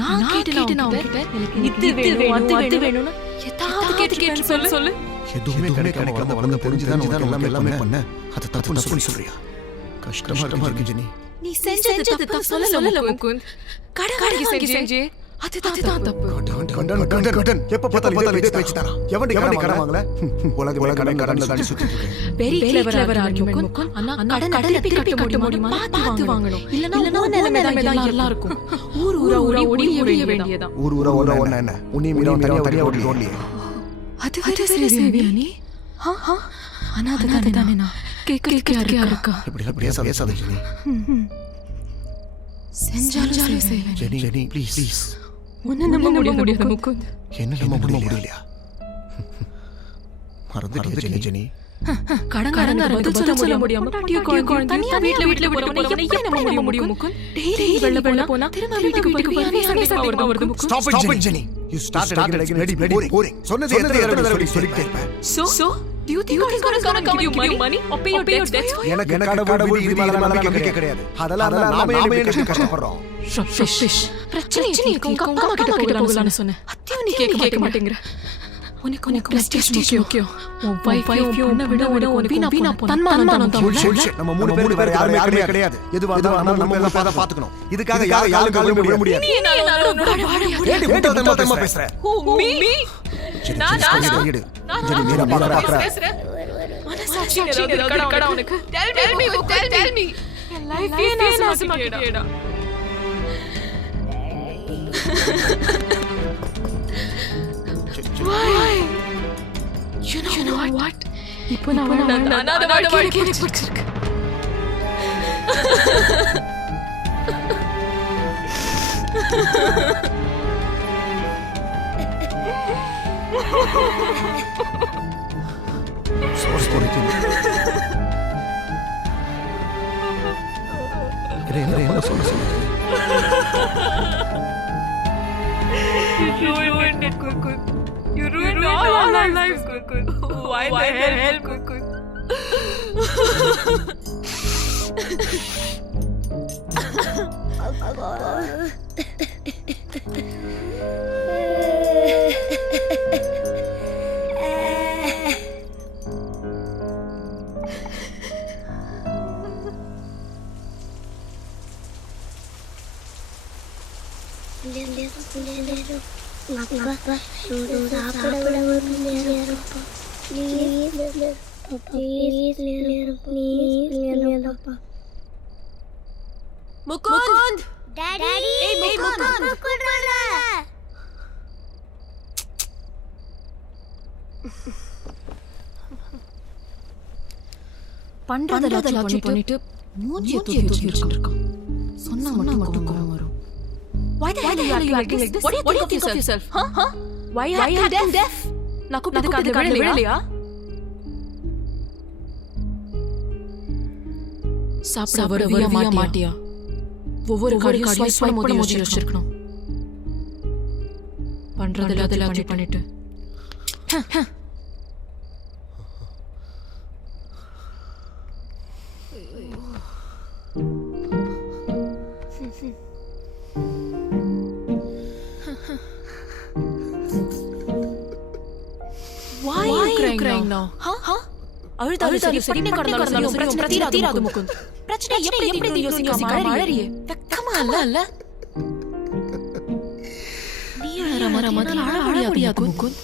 நான் கேட்டேன் உன்கிட்ட. இது வேணும் ஏதாவது கேட்டு சொல்லு. எதுவுமே கிடைக்காம வளர்ந்த தெரிஞ்சுதான் உனக்கு எல்லாமே பண்ண. அது தப்பு சொல்றியா? கஷ்டமா இருக்கு ஜெனி. நீ செஞ்சது தப்பு சொல்லல முகுந்த். கடன் செஞ்சு அதுதான் தப்பு. கடன் எப்ப பார்த்தாலும் இதே பேச்சு தானா? எவண்டி கடன் வாங்கல? உலக கடன்ல தாண்டி சுத்திட்டு இருக்கு. Very clever argument Mukund. அண்ணா கடன் திருப்பி கட்ட முடியுமா? பார்த்து வாங்கணும். இல்லனா உன் நிலைமை தான் எல்லாம் இருக்கும். ஊரா ஓடிய வேண்டியதா. ஊரா ஓடுன என்ன? உன்னை மீறி தனியா ஓடலையே. அது சரி நீ அனாதை தானே நான் கேட்க இருக்கா இப்படிலாம் பேசாத ஜெனி. செஞ்சாலும் செய்வேன். Jenny please. ஒன்னு நம்ப முடியாது முகுந்த். என்ன நம்ப முடியலையா? மறந்துட்டியா ஜெனி? கடங்காரங்க சொல்ல முடியாம தனியா வீட்ல போறவன ஏன் நம்ப முடியும் முகுந்த்? டெய்லி வெள்ள போனா திரும்ப வீட்டுக்கு போய் வருது Mukund. Stop it Jenny. You started getting ready boring. சொன்னது எத்தனை தடவை சொல்லிட்டே இருப்பேன். So do you think God is going to give you money or pay your debts? எனக்கு கடவுள் இது மேல நம்பிக்கை கிடையாது. அதெல்லாம் நாமே என்ன கஷ்டப்படுறோம். ஃபிஷ் பிரச்சனை உங்க அம்மா கிட்ட போகலாம்னு சொன்னேன். அத்தியும் நீ கேட்க மாட்டேங்கற. உனக்கு பிரஸ்டீஜ் முக்கியம். உன் வைஃபையும் உன்னை விட உனக்கு வீணா தன்மானம் நம்ம மூணு பேர் வேற யாருமே கிடையாது. எதுவா இருந்தாலும் நம்ம எல்லாம் பாத்துக்கணும். இதுக்காக யாரும் கால்ல விட முடியாது. நீ என்ன நான் பேசுற? மீ நான் ஜெனி மீரா பாக்குற. மனசாட்சி கடை உனக்கு. Tell me. என் லைஃபே நாசமாக்கிட்டேடா. Why? You know what? இப்போ நான் அனாதை வாழ்க்கையை பிடிச்சிருக்கு. Sorry. என்ன சொல்ல. You ruined all our lives, Kukun. Why the hell, Kukun? அப்பா சாப்பிட ஒரு நேரம் ப்ளீஸ் முகுந்த் டாடி முகுந்த் பண்றதெல்லாம் பண்ணிட்டு மூஞ்சியை தூக்கி வச்சிருக்கான். சொன்னா மட்டும் கோவம் வரும். Why the hell are you acting like this? What do you think of yourself? Huh? Why are you acting deaf? நான் கூப்பிட்டதுக்கு விடலையா? சாப்பிட வரவியா மாட்டியா? ஒவ்வொரு காரியம் ஸ்வைப் பண்ணி யோசிச்சிருக்கணும். பண்றதெல்லாம் பண்ணிட்டு Why are you crying now? அழுதாலும் சரி கடந்தாலும் பிரச்சனை தீராது முகுந்த். பிரச்சனை எப்படி யோசிக்காம அழறியே? வெக்கமா இல்ல? நீ அழற மாதிரி அழ முடியாது முகுந்த்.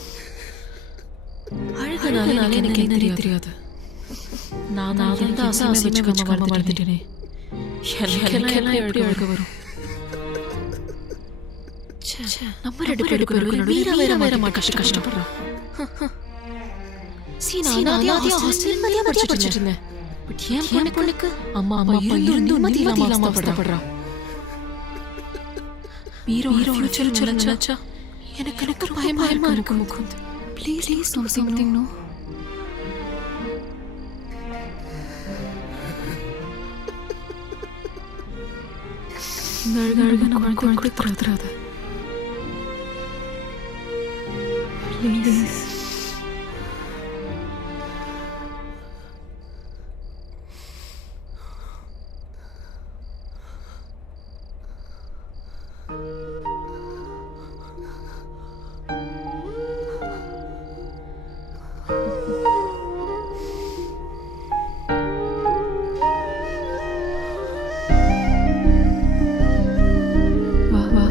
அழுகனால எனக்கு என்ன தெரியாது. நான் வந்து அசாசியமா மறந்துட்டேனே. எனக்கெல்லாம் எப்படி அழுக வரும்? நம்ம ரெண்டு பேருக்கு வேற கஷ்டப்படுறோம். நான் ஹாஸ்டல் மதியா படிச்சிட்டு இருந்தேன். பட் ஏன் பொண்ணுக்கு அம்மா இருந்து நிம்மதி இல்லாம படுறா. வீரோ ஃபியூச்சர் நினைச்சா எனக்கு பயமா இருக்கு Mukund. Please do something no. நான் கொடுத்துறாத. ப்ளீஸ் வா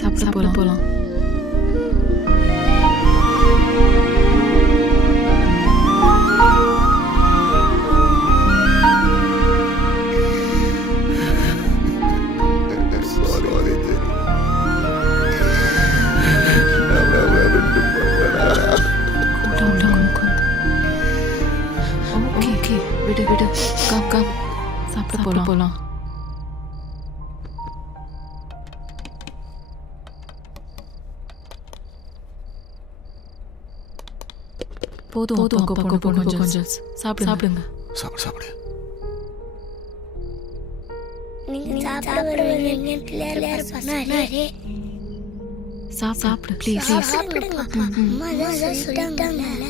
சாப்பிட போலாம். போலாம். போதும் கொஞ்சம் சாப்பிடுங்க. சாப்பிடு. நீங்க சாப்பிட வருவீங்க கிளியர் பண்ணாரே. சாப்பிடு ப்ளீஸ். சாப்பிடுங்க. அம்மா தான் சொல்லிட்டாங்கல.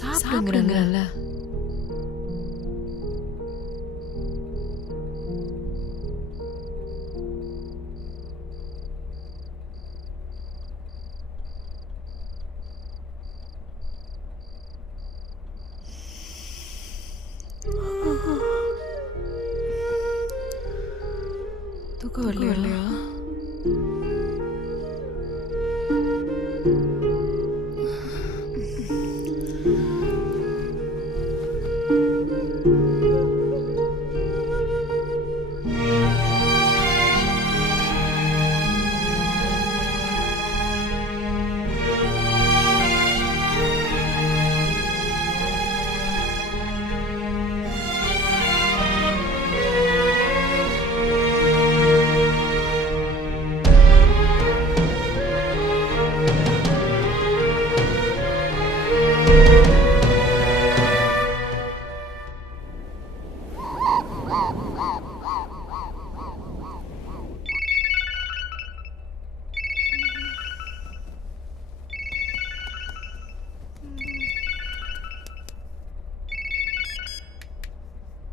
சாப்பிடுங்கறல. தூக்கம் வரலையா?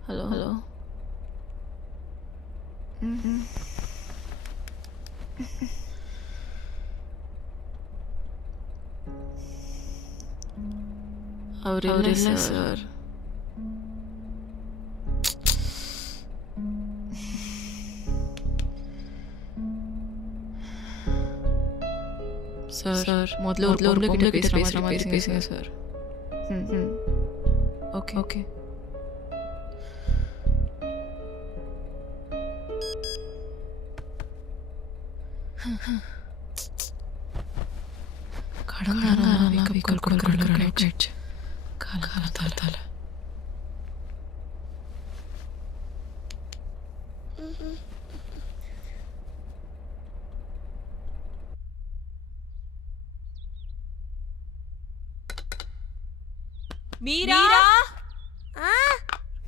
ஹலோ. அவர் இல்லை சார். சார் முதல்ல ஒரு பொண்ணு கிட்ட பேசுற மாதிரி பேசுங்க சார். ஓகே. காலத்தால மீரா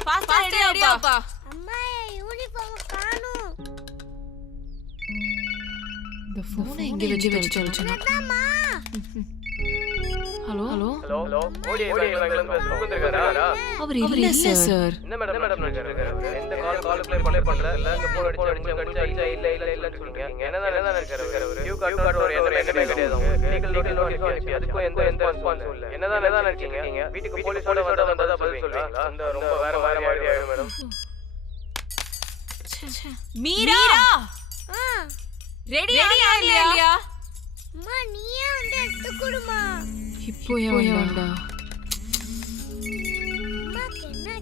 ஃபாஸ்டா ரெடியாப்பா. அம்மா யூனிஃபார்ம் காணோம். இந்த போனை எங்க வச்சு சொல்லுங்க. ஹலோ. ஓடி பேசுறீங்களா? அவர் இல்ல சார். என்ன மேடம் இருக்காரு? எந்த காலுக்குள்ள பண்ணல இல்ல இங்க போன் அடிச்சு இல்ல சொல்றீங்க. என்னதான் இருக்காரு அவரு? கியூ கார்டு ஒரு எந்த கிடையாது. லீகல் நோட்டீஸ் அதுக்கு எந்த ரெஸ்பான்ஸ் இல்ல. என்னதான் இருக்கீங்க? வீட்டுக்கு போலீஸோட வந்தா பதில் சொல்றீங்களா? அந்த ரொம்ப வேற மாதிரி ஆயிடும் மேடம். மீரா ரெடியா இல்லையா? அம்மா நீயே வந்து எடுத்து கொடுமா. இப்போ ஏன்டா?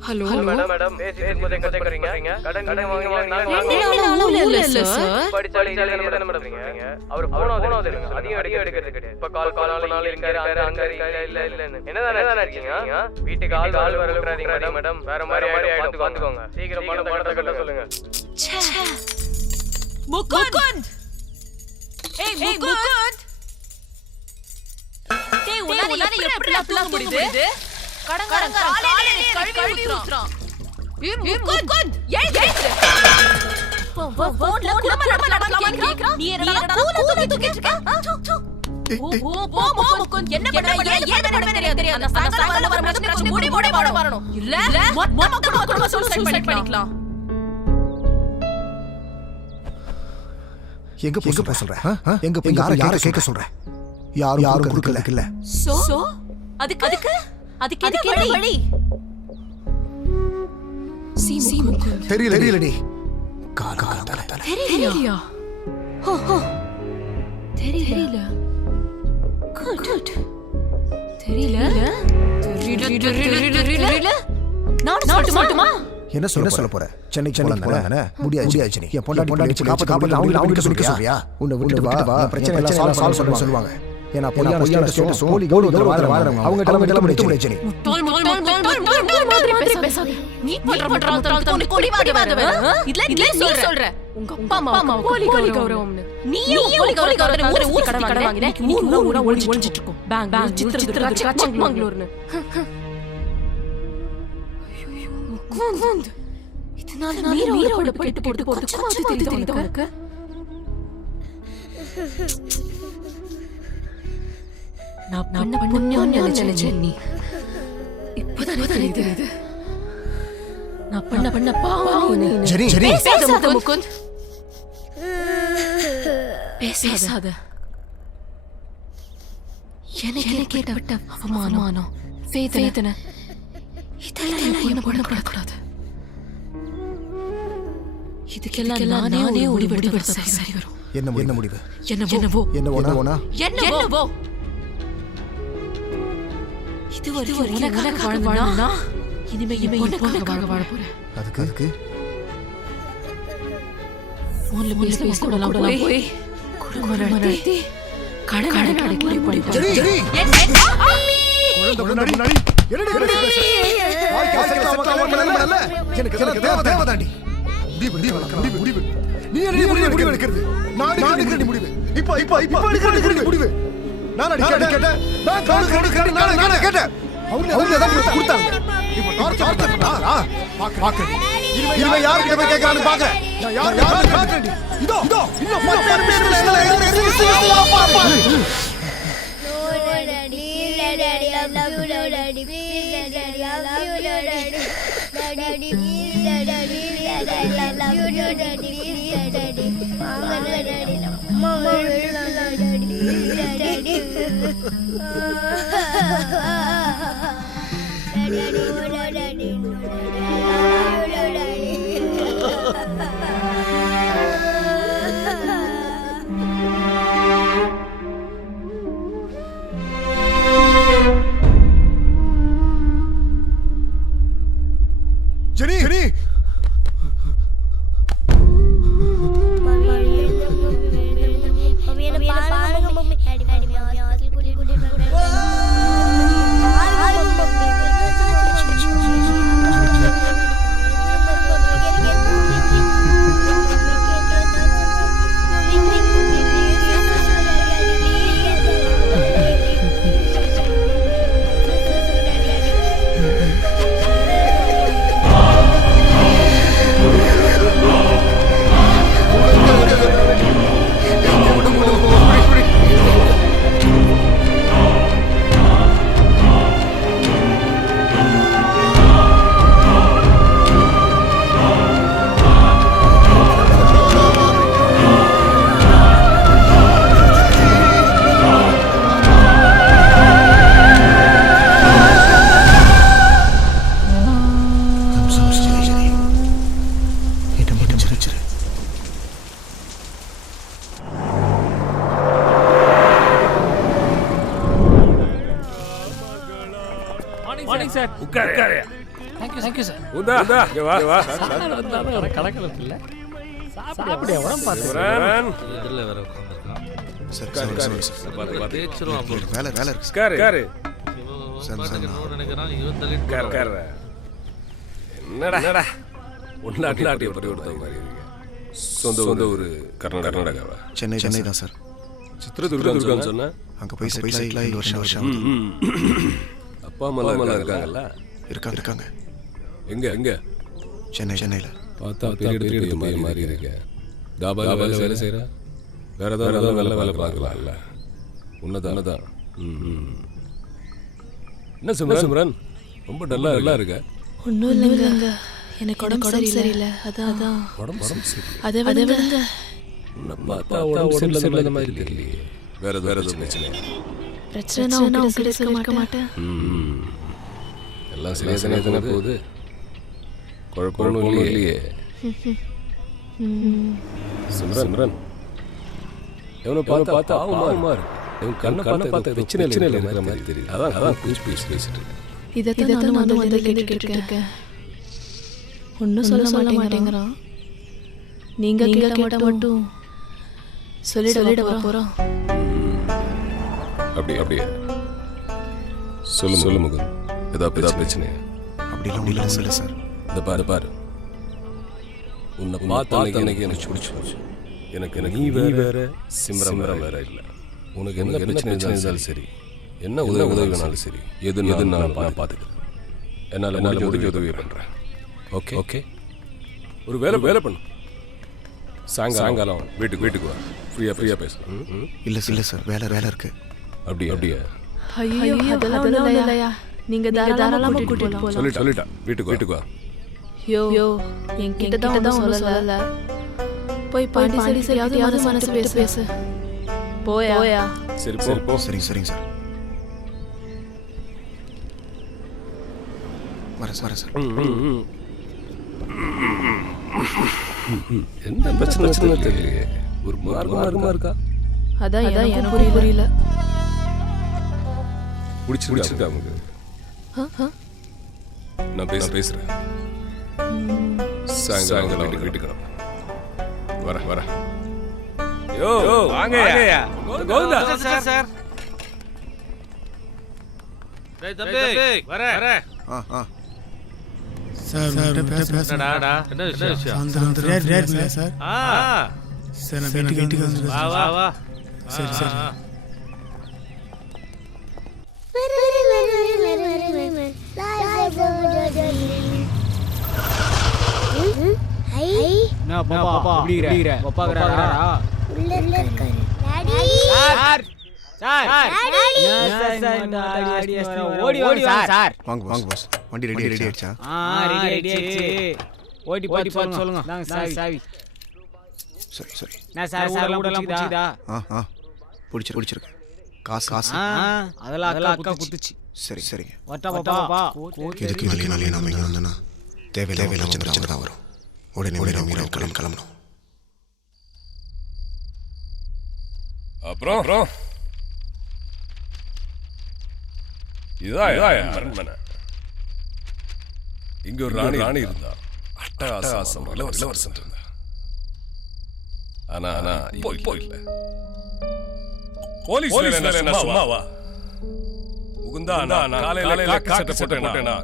ஹலோ மேடம் பேசிட்டு கேக்குறீங்க. கடன் வாங்குறீங்க. நான் இல்ல சார். படிச்சாலே என்ன மேடம் இருக்கீங்க? அவர் போனது இல்லங்க. அதிக எடுக்கிறது கிடையாது. இப்ப கால் இருக்காரு அங்க இல்ல. என்னதான் இருக்கீங்க? வீட்டுக்கு ஆள் வர விட்டுறாதீங்க மேடம். வேற மாதிரி பாத்துக்கோங்க. சீக்கிரம் பணத்தை கட்ட சொல்லுங்க. முகுந்த் ஏய் முகுந்த் டேய் உன்னால எப்படி தூங்க முடியுது? கடங்காரன் காலையில கழுவி ஊத்துறான். முகுந்த் ஏய் போன்ல குடும்ப நடக்கலாம்னு கேக்குறான். நீ என்னடா தூக்கிட்டு இருக்க? போ முகுந்த் என்ன பண்ற? ஏன் தெரியாது. அந்த சாயங்காலம் வர பிரச்சனை மூடி வரணும். இல்ல மொத்தமா குடும்ப சூசைட் பண்ணிக்கலாம். எங்க போக சொல்ற? எங்க போய் யாரை கேட்க சொல்ற? யாரும் கொடுக்கல இல்ல. சோ அதுக்கு என்ன வழி? தெரியலடி. தெரியலையா? தெரியல. குட். தெரியல. நான் சொல்லட்டுமா? என்ன சொல்ல போற? சென்னைக்கு போறானே முடியாச்சு. நீ என் பொண்டாட்டி காப்பாத்த அவங்க சொல்லிக்க சொல்றியா? உன்னை விட்டு வா. பிரச்சனை எல்லாம் சால்வ் சொல்லுவாங்க. ஏன்னா பொய்யான ஸ்டேட்டஸ் போலி கௌரவ வாங்குறவங்க அவங்க கிட்ட முடிச்சு நீ. மாதிரி பேசாத. நீ பண்ற உனக்கு கொடிவாத வேற. இதுல நீ சொல்ற உங்க அப்பா அம்மா கோலி கௌரவம்னு. நீயும் கோலி கௌரவம் ஊர் கடன் வாங்கினே. நீ ஊரா ஒளிஞ்சிட்டு இருக்கும். பேங்க் சித்ரா சிக்மங்களூர்னு. ஐயோ முகுந்த். இதனால மீரோட போட்டு கொஞ்சமாவது தெரியுது உனக்கு? நான் புண்ணியம் நினைச்சேன் நீ. இப்பதான் தெரியுது. நான் பண்ண பாவம் நீ. பேசாத முகுந்த். பேசாத. எனக்கு கேட்ட அவமானம் வேதனை இதெல்லாம் என்ன பண்ணக்கூடாது. இதுக்கெல்லாம் நானே முடிவெடுத்து சரி வரும். என்ன முடிவு? என்னவோ இது உனக்காக வாழ்ந்தா இனிமே உனக்காக வாழ போறேன். அதுக்கு போன்ல பேச கூடலாம் போய் குடும்பம் நடத்தி கடன் அடைக்கலை படிப்போம். சொந்த ஊரு கர்நாடகாவா? சென்னை தான் சார். சித்ரதுர்கான்னு சொன்னா அங்க போய் செட்டில் ஆகி வருஷம் அப்பா அம்மா இருக்காங்கல்ல? இருக்காங்க. எங்க? சென்னையில. பார்த்தா பெரிய மாதிரி இருக்கு. தாபால வேலை செய்யற? வேற ஏதாவது நல்ல வேலை பார்க்கலாம்ல? உன்னதான். என்ன சிம்ரன் ரொம்ப டல்லா இருக்க? ஒன்றும் இல்லைங்க, எனக்கு உடம்பு சரியில்லை. அதான் உடம்பு சரி. அதை விடுங்க. உன்னை பார்த்தா உடம்பு சரியில்லாத மாதிரி தெரியலையே. வேற எதுவும் பிரச்சனை நான் உங்ககிட்ட சொல்லிருக்க மாட்டேன். எல்லாம் சரியா தானே போகுது? குழப்பம் இல்லையே. சிம்ரன் எவனை பார்த்தா ஆவுமா இருக்கு. இவன் கண்ணை பார்த்து பிரச்சனையில் இருக்கிற மாதிரி தெரியுது. அதான் கொஞ்சம் பேசிட்டு இதைத்தான் நான் வந்து கேட்டுட்டு இருக்கேன். ஒன்றும் சொல்ல மாட்டேங்கிறான். நீங்க கேட்ட மட்டும் சொல்லிட போறோம். அப்படியே சொல்லு முகம். ஏதாவது பிரச்சனை? அப்படிலாம் இல்லை இல்லை சார். இந்த பாரு உன்னை பார்த்த அன்னைக்கு எனக்கு பிடிச்சிருச்சு. எனக்கு நீ வேற சிம்ரம் வேற இல்லை. உனக்கு என்ன பிரச்சனை இருந்தாலும் சரி, என்ன உதவி வேணாலும் சரி, எது நான் பார்த்துக்கிறேன். என்னால் உதவி பண்ணுறேன். ஓகே ஒரு வேலை பண்ணு. சாயங்காலம் வீட்டுக்கு வா. ஃப்ரீயாக பேசலாம். இல்லை சார், வேலை இருக்கு. அப்படியா? ஐயோ அதெல்லாம் இல்லையா, நீங்க தாராளமா கூட்டிட்டு போலாம். சொல்லிட்டா வீட்டுக்கு வா. யோ என்கிட்ட தான் சொல்லல. போய் பாண்டி சரியாவது மனசு பேசு. போயா. சரி போ. சரிங்க சார். வரேன் சார். என்ன பிரச்சனை தெரியலையே. ஒரு மார்க்கமா இருக்கா? அதான் எனக்கு புரியல. பிடிச்சிருக்கா உங்களுக்கு? நான் பேசுறேன். சாயங்காலம் வீட்டுக்கு வரேன். யோ வாங்கயா. கோவிந்தா சார். டேய் தம்பி வரேன். சார் என்னடா என்ன விஷயம்? சார் சார் நான் வீட்டுக்கு வந்துடுறேன். வா. சரி. வாங்க பாஸ். வண்டி ரெடி ஆயிடுச்சா? ஓடி பார்த்து சொல்லுங்க. சாவி சரி. நான் சார் ஊடலாம் புடிச்சதா? பிடிச்சிருக்கு. காசு அதெல்லாம் அக்கா குடுத்துச்சு. சரிங்க. வட்டா பாப்பா. இதுக்கு மேலே நாம இங்க வந்தனா தேவையில்லாம பிரச்சனை தான் வரும். உடனே நம்ம கிளம்பணும். அப்புறம் இதான் அரண்மனை. இங்க ஒரு ராணி இருந்தா. அட்டகாசம் இளவரசன் இருந்தா. ஆனா இப்போ இல்ல. போலீஸ் என்ன சும்மாவா? முகுந்தா நான் காலையில காக்க சட்டை போட்டேனா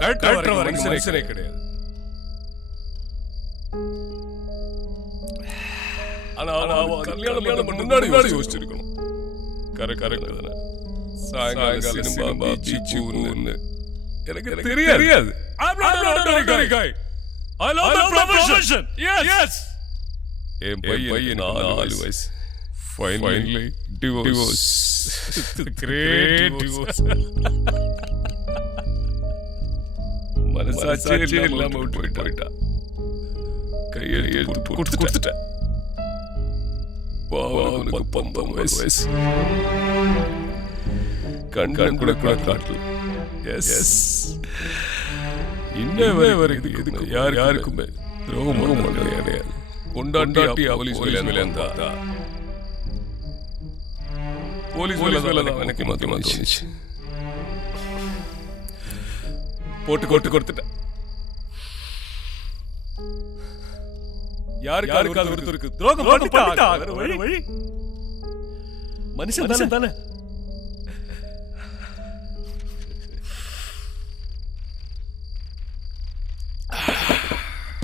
கழட்ட வரைக்கும் மனுஷனே கிடையாது. ஆனா கல்யாணம் முன்னாடி யோசிச்சிருக்கணும். கரெக்ட் தானே? சாயங்காலம் சினிமா பீச்சுன்னு எனக்கு தெரியாது. I'm not an ordinary guy. I love the profession. Yes. என் பையன் 4 வயசு. Finally divorce. Great divorce. மனசாட்சியே இல்லாம விட்டு போயிட்டா. கையெழுத்து கொடுத்துட்டேன். அவனுக்கு 19 வயசு. கண் கூட காட்டல. எஸ் இன்னவே வரைக்கும் இதுக்கு யாருக்குமே துரோகம் கிடையாது. கொண்டாட்டி போலீஸ் வேலை இருந்தா போலீஸ் வேலை எனக்கு மாத்தி போட்டு கொடுத்துட்டேன். யாருக்காவது ஒருத்தருக்கு துரோகம் பண்ணிட்டா வழி மனுஷன் தானே.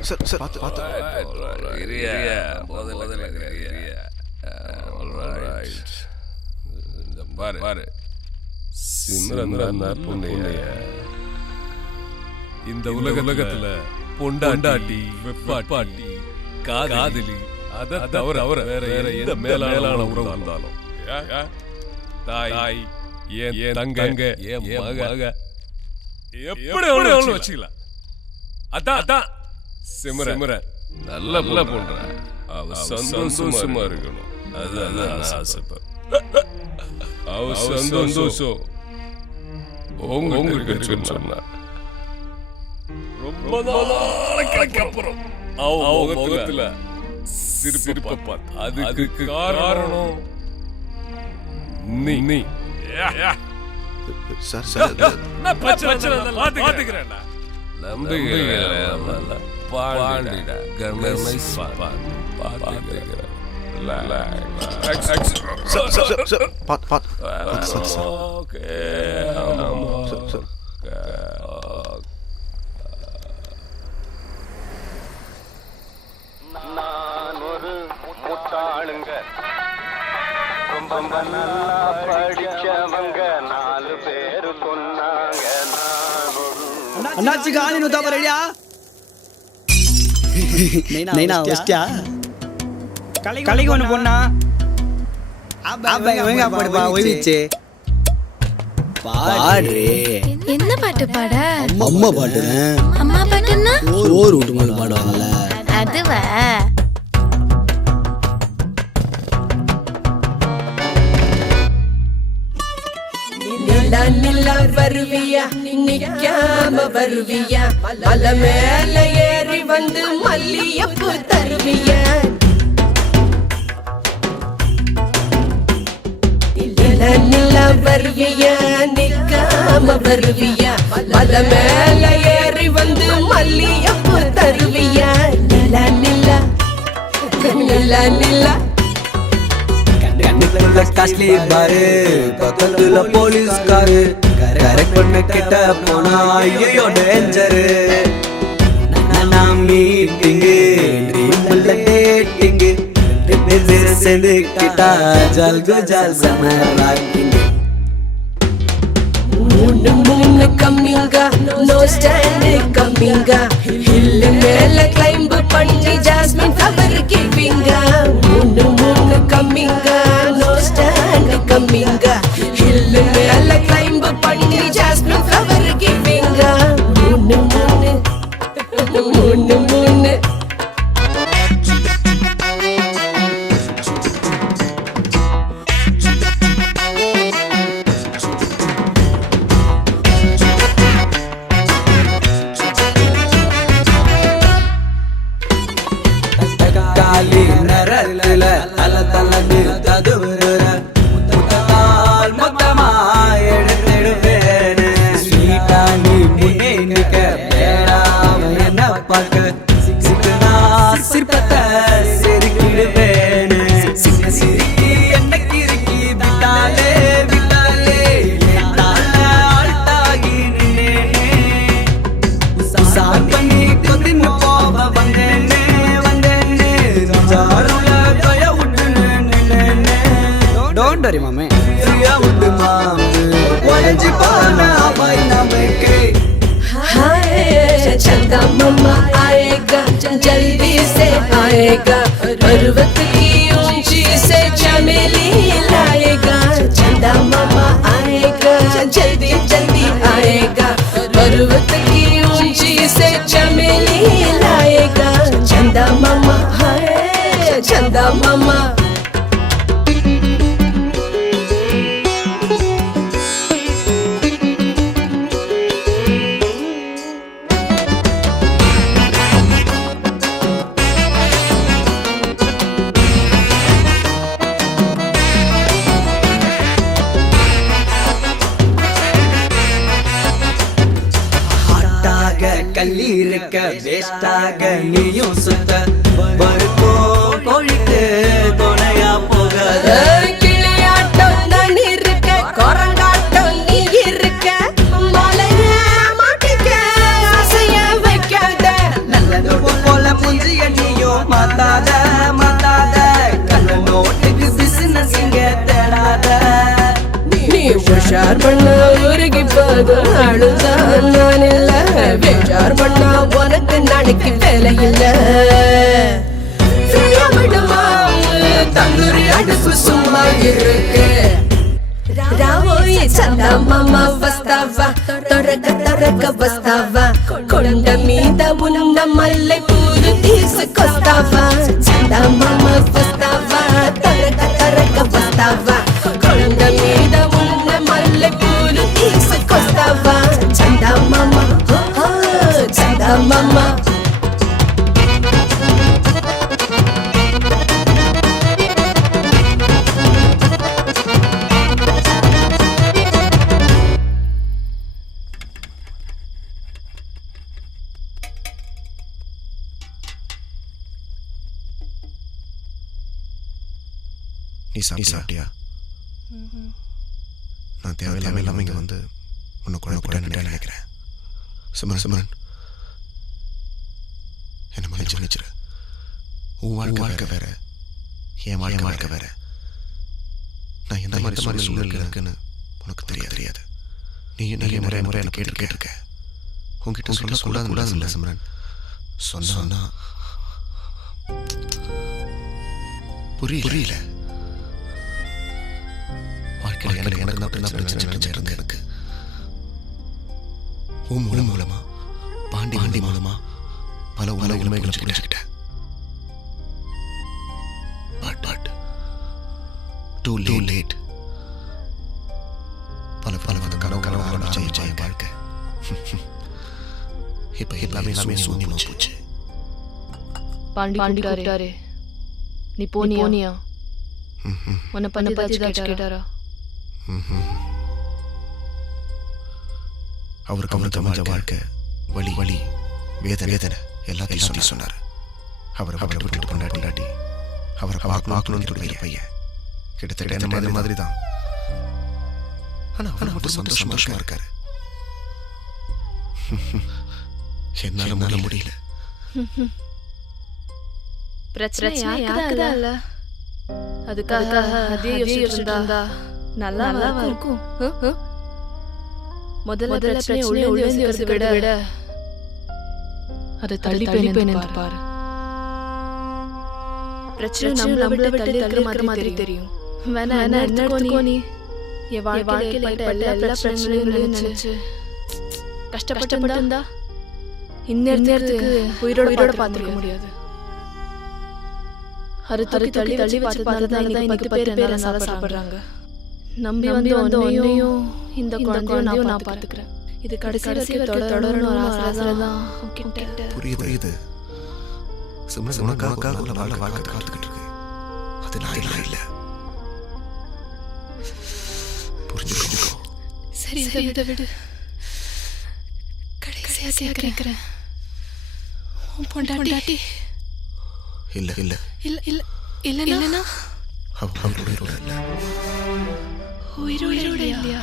சார் பார்த்து பாரு சிம்ரன் பொண்ணைய இந்த உலகத்துல பொண்டாட்டி வெப்பாட்டி காதலி அதை தவிர வேற எந்த மேலான உறவு இருந்தாலும் தாய் என் தங்க என் மக எப்படி வச்சுக்கலாம். அதான் சிம்ர நல்ல பொண்ணு. அவ சந்தோஷமா இருக்கணும். அதான் ஆசைப்பேன். அவ சந்தோஷம் உங்களுக்கு சொன்னா ரொம்ப நாளைக்கு அப்புறம் அவ முகத்துல சிரிப்பு பார்த்து அதுக்கு காரணம் நீ. சார் பாத்துக்கிறேன். பாண்டிடா கணேஷ் பாத்துக்கிறேன். ஆளுங்க ரொம்ப நல்லா படிச்சவங்க 4 பேரு சொன்னாங்க அண்ணாச்சி காணி நூத்தா ரெடியா நைனா வெஸ்டா கலைக்கு ஒன்று பொண்ணா ஒழுங்கா பாடுப்பா ஒழிச்சு பாடு என்ன பாட்டு பாட அம்மா பாடுறேன் அம்மா பாட்டுன்னா சோறு விட்டு மேல பாடுவாங்கல்ல அதுவா நிலா வருவியா நிக்காம வருவியா மலை மேல ஏறி வந்து மல்லியப்பூ தருவியா நிலா வருவியா நிக்காம வருவியா மலை மேல ஏறி வந்து மல்லியப்பூ தருவியா நிலா நிலா நிலா நிலா காஸ்ட்லி பாரு பக்கத்துல போலீஸ் காரு கரெக்ட் பண்ண கிட்ட போனா ஐயோ டேஞ்சரு மீட்டிங்கு ட்ரீம்ல டேட்டிங்கு சேர்ந்து கிட்டா ஜல்கு ஜல் சமராக்கிங்க மூணு கம்மிங்க நோ ஸ்டாண்ட் கம்மிங்க ஹில் மேல கிளைம்ப் பண்ணி ஜாஸ்மின் ஃப்ளவர் கிவிங்க மூணு கம்மிங்க நோ ஸ்டாண்ட் கம்மிங்க ஹில் மேல கிளைம்ப் பண்ணி ஜாஸ்மின் ஃப்ளவர் கிவிங்க மூணு காலி நரல தல தலன்னு ததுவுற முத்தத்தால் மொத்தமா எடுத்துடுவேன் ஸ்வீட்டா நீ முன்னே நிக்க வேடாம என்ன பார்க்க சிக்குனா சிற்பத்தை செருக்கிடுவேன் சிரிக்கி என்ன கிறுக்கி விட்டாலே விட்டாலே ஆல்ட்டாகி நின்னேனே சார் பண்ணி கொதின்னு போவ வந்தேனே Don't worry, mama. Free out, mama. Orange pana, bhai namke. हाय चंदा मम्मा आएगा जल्दी से आएगा पर्वत की ऊंची से चमेली लाएगा चंदा मम्मा आएगा जल्दी जल्दी आएगा पर्वत की ऊंची से चमेली लाएगा चंदा मम्मा हाय चंदा मम्मा கல்லி இருக்க வேஸ்டாக நீயும் சுத்த வருக்கோ கோழிக்கு துணையா போகாத கிளியாட்டம் நான் இருக்க குரங்காட்டம் நீ இருக்க மலைய மாட்டிக்க அசைய வைக்காத நல்ல போல புஞ்சிய நீயும் மாத்தாத மாத்தாத கண்ண நோட்டுக்கு பிசினஸ் இங்க தேடாத நீ உஷார் பண்ண உருகி போதும் அழுதான் நான் இல்ல பேஜார் பண்ணா உனக்கு நாளைக்கு வேலை இல்ல தந்தூரி அடுப்பு சும்மா இருக்கு ராவோயே சந்தா மாமா வஸ்தாவா தொடக்க வஸ்தாவா கொண்ட மீத உன்ன மல்லை பூரு తీసుకొస్తావా சந்தா மாமா வஸ்தாவா தொடக்க வஸ்தாவா கொண்ட மீத உன்ன మల్లె పూలు తీసుకొస్తావా చందమామ చందమామ நீ சாப்பிட்டியா? நான் தேவையில்லாம இங்கே வந்து உன்னை குழப்பட்டேன்னு நினைக்கிறேன். சிமரன் என்னை மன்னிச்சிரு. உன் வாழ்க்கை வேற, என் வாழ்க்கை வேற. நான் எந்த மாதிரி சூழ்நிலை இருக்குன்னு உனக்கு தெரியாது. நீயும் நிறைய முறை எனக்கு கேட்டிருக்க. உங்ககிட்ட சொல்லக்கூடாதுல்ல சிம்ரன். சொன்னா புரியல. வாழ்க்கையில் எனக்கு தான் பிரச்சனை இருக்கு. எனக்கு மூலமா பாண்டி மூலமா பல உண்மைகளை புரிஞ்சுக்கிட்டேன். But too late. பல வந்து கனவு ஜெய வாழ்க்கை இப்ப எல்லாமே சூன்யமா போச்சு. பாண்டி கூப்பிட்டாரு. நீ போனியா? உன்னை பத்தி கேட்டாரா? அவருக்கு அமைஞ்ச வாழ்க்கை வலி வேதனை எல்லாத்தையும் சொன்னார். அவரை விட்டு கொண்டாட்டி அவரை பார்க்கணும்னு துடிக்கிற பையன் கிட்டத்தட்ட என்ன மாதிரி தான். ஆனா அவர் மட்டும் சந்தோஷமா இருக்காரு. என்னால முடியல. பிரச்சனை யாருக்குதான். அதுக்காக அதே யோசிச்சிருந்தா நல்லா இருக்கும். முதல்ல பிரச்சனையை உள்ளே விட அதை தள்ளி போய் பாரு. பிரச்சனை நம்மள விட்டு தள்ளி இருக்கிற மாதிரி தெரியும். வேணா என்ன எடுத்துக்கோ. நீ என் வாழ்க்கையில எல்லா பிரச்சனையும் நினைச்சு கஷ்டப்பட்டு இருந்தா இந்நேரத்துக்கு உயிரோட பார்த்துக்க முடியாது. தள்ளி வச்சதுனாலதான் இன்னைக்கு 10 பேர் சாப்பிடுறாங்க. நம்பி வந்து உன்னையும் இந்த குழந்தையும் நான் பாத்துக்கிறேன். இது கடைசி வரைக்கும் தொடரணும் ஒரு ஆசைதான். புரியுது. உனக்காக ஒரு வாழ்க்கை காத்துக்கிட்டு இருக்கு. அது நான் இல்ல. புரிஞ்சுக்கோ. சரி இதை விடு. கடைசியா கேட்கிறேன். உன் பொண்டாட்டி இல்ல உயிரோட இல்லையா?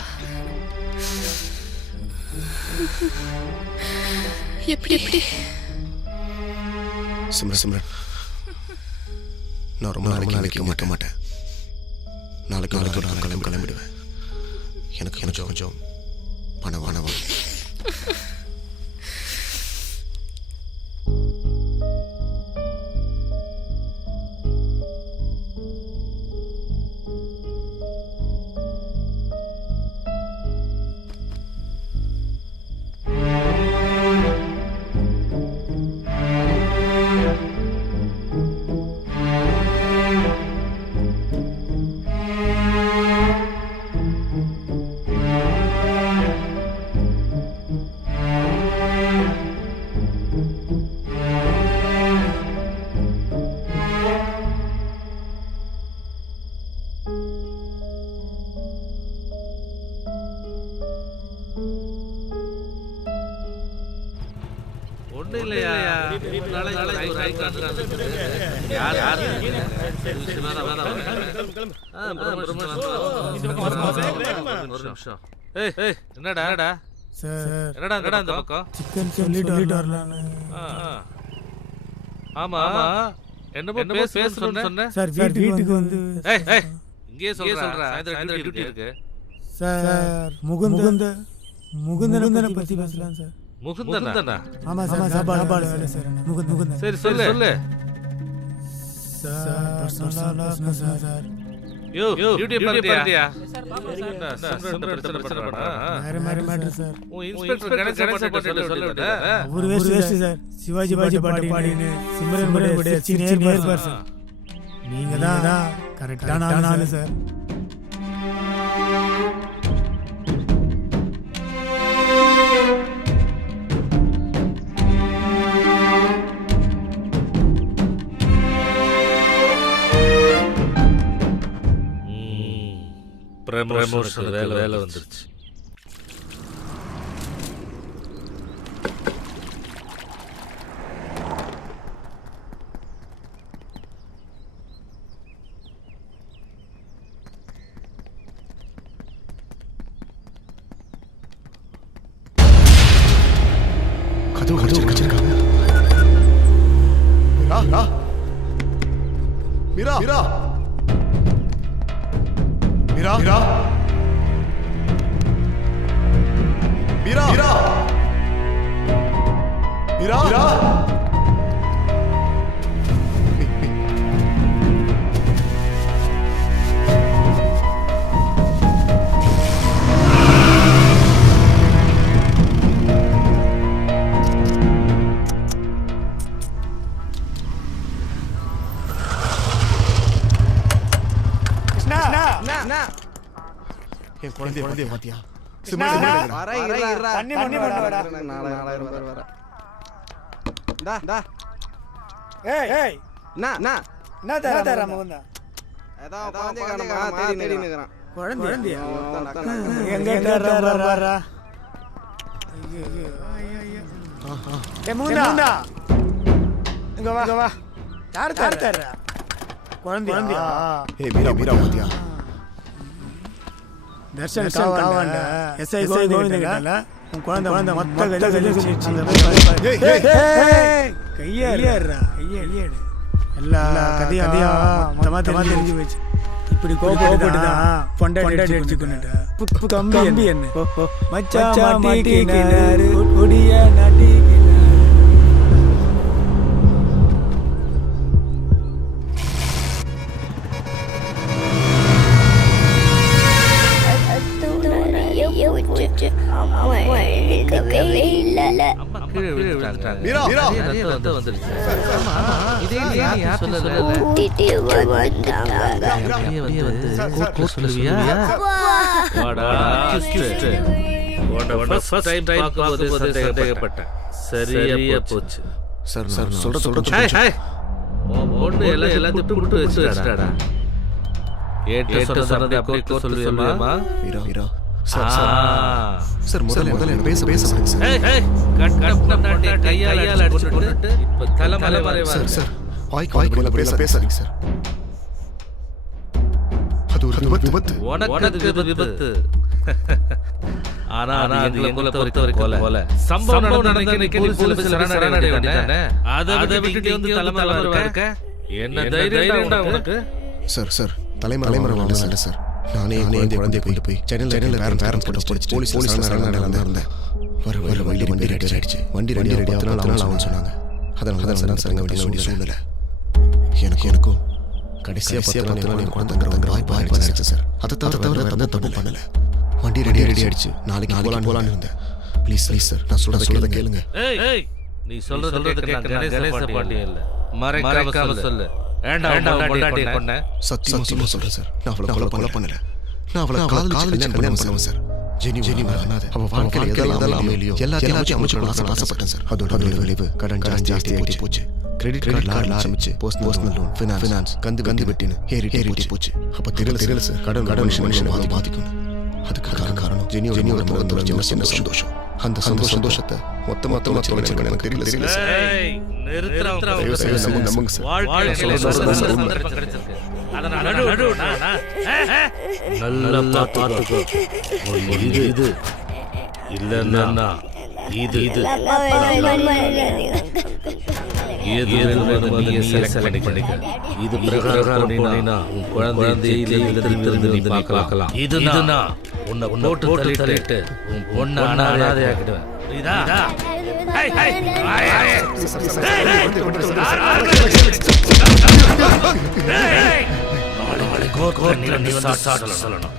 எப்படி? சிம்ரன், நான் ரொம்ப நாளைக்கு வைக்க மாட்டேன். நாளைக்கு நான் கிளம்பிடுவேன். எனக்கு கொஞ்சம் பணம். ஒன்றும் இல்லையா, என்னடா இந்த பக்கம் சிக்கன் சொல்லிட்டு வரலான்னு. ஆமா, என்னமோ பேசணும்னு சொன்னேன் சார். வீட்டுக்கு வந்து இங்கேயே சொல்றேன். டியூட்டி இருக்கு சார். முகுந்தனை பத்தி பேசலாம் சார். முகுந்தனா? ஆமா சார், சாப்பாடு சார். முகுந்தன். சரி சொல்லு சார். யோ டியூட்டி பண்ணிட்டியா? Matter sir. இன்ஸ்பெக்டர் கணேசன் சொல்லு. ஒரு வேஸ்ட் சார். சிவாஜி பாடின்னு சிம்ரன் படே சீனியர் பார் சார். நீங்க தான் கரெக்டான ஆளு சார். ப்ரமோஷன் வேலை வந்துருச்சு. மீரா குழந்தைய பாத்தியா? தண்ணி மண்ணி பண்ணுவாடா. 4000 வர. டா. ஏய் என்ன தர மகன்? ஏதோ குழந்தை காணமா தேடி நிக்கறான். குழந்தையா? எங்க டரரரரா. முகுந்தா இங்க வா. யார் தர? குழந்தையா? ஏய் மீரா பாத்தியா? தர்ஷன் காவாண்ட எஸ்ஐ கோவிந்தங்கல உன் குழந்தை மொத்த கஜ கையேறா எல்லா கதையா மொத்தமா தெரிஞ்சு வச்சு இப்படி கோபப்பட்டு தான் பொண்டாட்டி அடிச்சுக்கிட்டு தம்பி என்ன மச்சான் மாட்டிக்கினாரு ஒடிய நாட்டிக்கினாரு. சரியா போச்சு. சார் முதல்ல பேச கையால அடிச்சு போட்டுட்டு இப்ப தலைமலை சார் வாய்க்கு பேசாதீங்க சார். அது ஒரு விபத்து. உனக்கு விபத்து. ஆனா எங்களை பொறுத்த வரைக்கும் போல சம்பவம் நடந்ததுக்கு நீ போலீஸ்ல சரணடைய வேண்டியதானே? அதை விட்டுட்டு வந்து தலைமலை இருக்க என்ன தைரியம்டா உனக்கு? சார் தலைமறை இல்ல சார். நானே குழந்தைய கூட்டிட்டு போய் சென்னையில பேரண்ட்ஸ் கூட போலீஸ் இருந்தேன். வர வண்டி ரெடி ஆயிடுச்சு. வண்டி ரெடியா 10 நாள் ஆகும்னு சொன்னாங்க. அதனால தான் சார் வேண்டிய சூழ்நிலை. எனக்கும் கடைசியா 10 நாள் என் குழந்தை தங்குற வாய்ப்பு ஆயிடுச்சு சார். அதை தவிர தப்பு பண்ணல. வண்டி ரெடி ஆயிடுச்சு. நாளைக்கு போலான்னு இருந்தேன். ப்ளீஸ் சார், நான் சொல்றத கேளுங்க. நீ சொல்றது கேட்க கணேச பாட்டியே இல்ல. மறைக்காம சொல்லு. சத்தியமா சொல்றேன் சார். நான் அவளை கொலை பண்ணல. நான் அவளை காதலிச்சு கல்யாணம் பண்ணுவேன் சார். ஜெனி அவ வாழ்க்கையில எதெல்லாம் அமையலையோ எல்லாத்தையும் அமைச்சு ஆசைப்பட்டேன் சார். அதோட விளைவு கடன் ஜாஸ்தி போச்சு. கிரெடிட் கார்டு ஆரம்பிச்சு பர்சனல் லோன், ஃபினான்ஸ் கந்து வெட்டின்னு ஏறி போச்சு. அப்ப தெரியல சார், கடன் மனுஷனை பாதிக்கும். அதுக்கு காரணம் ஜெனியோட முகத்தோட சின்ன சந்தோஷம். அந்த சந்தோஷத்தை மொத்தமா எனக்கு தெரியல சார். நம்புங்க சார். நல்லா பார்த்துக்கோ. இது இல்லன்னா இது இது பிரகாரம் போனீனா உன் குழந்தையிலிருந்து பார்க்கலாம். இதுனா உன்னை போட்டு தள்ளிட்டு உன் பொண்ணு அனாதையாக்கிடுவேன். சொல்லணும்.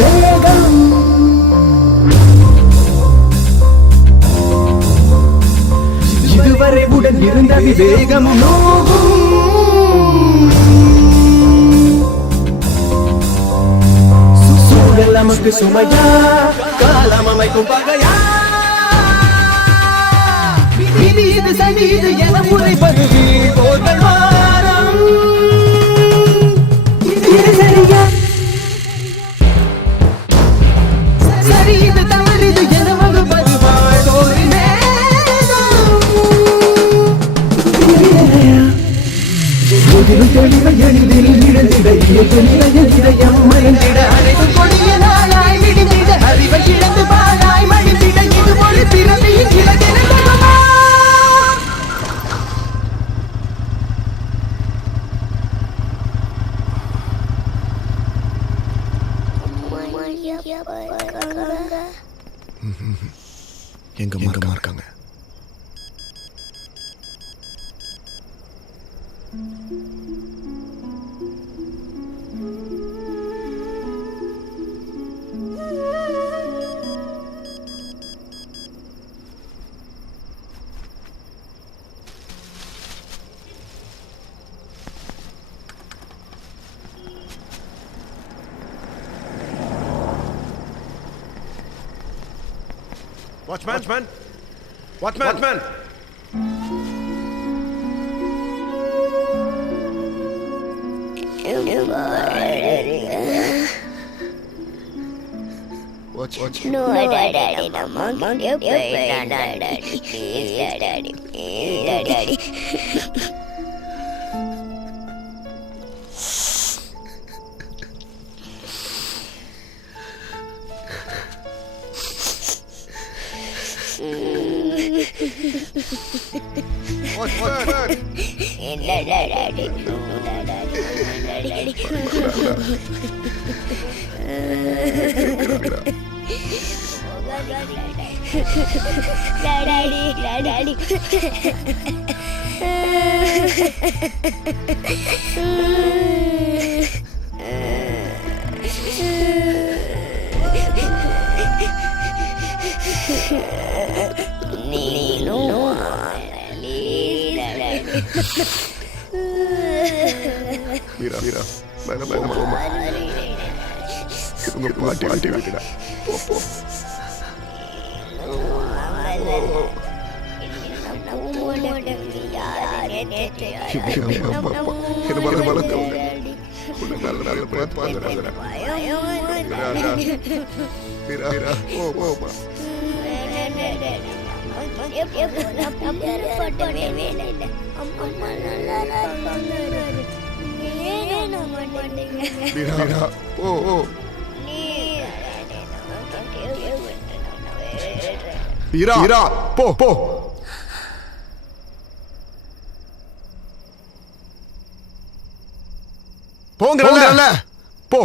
விவேகம் இதுவரை உடன் இருந்த விவேகம் நோகும் சூழல் நமக்கு சுமையா காலம் அமைக்கும் பகையா விதி இது சதி இது என உரைப்பது போர்கள் வாரம் இது சரியா சரி இது தவறு இது என வகுப்பது வாழ்தோறி எதிரும் தெளிவை எளிதில் இழந்திட இயற்கை நிலையில் இதயம் மறைந்திட அனைத்து கொடிய நாளாய் விடுந்திட அறிவை இழந்து பாழாய் மடிந்திட இது ஒரு பிறவியின் இலக்கென எங்க மரமா இருக்காங்க. Watchman! Watchman! Watch. No, Daddy, no, Mom, you play, Daddy. Please, Daddy, please, Daddy. Watchman! Daddy. Mira, போமா இவங்க பாட்டி விட்டுடா போ Ira, po. போங்கறல்ல போ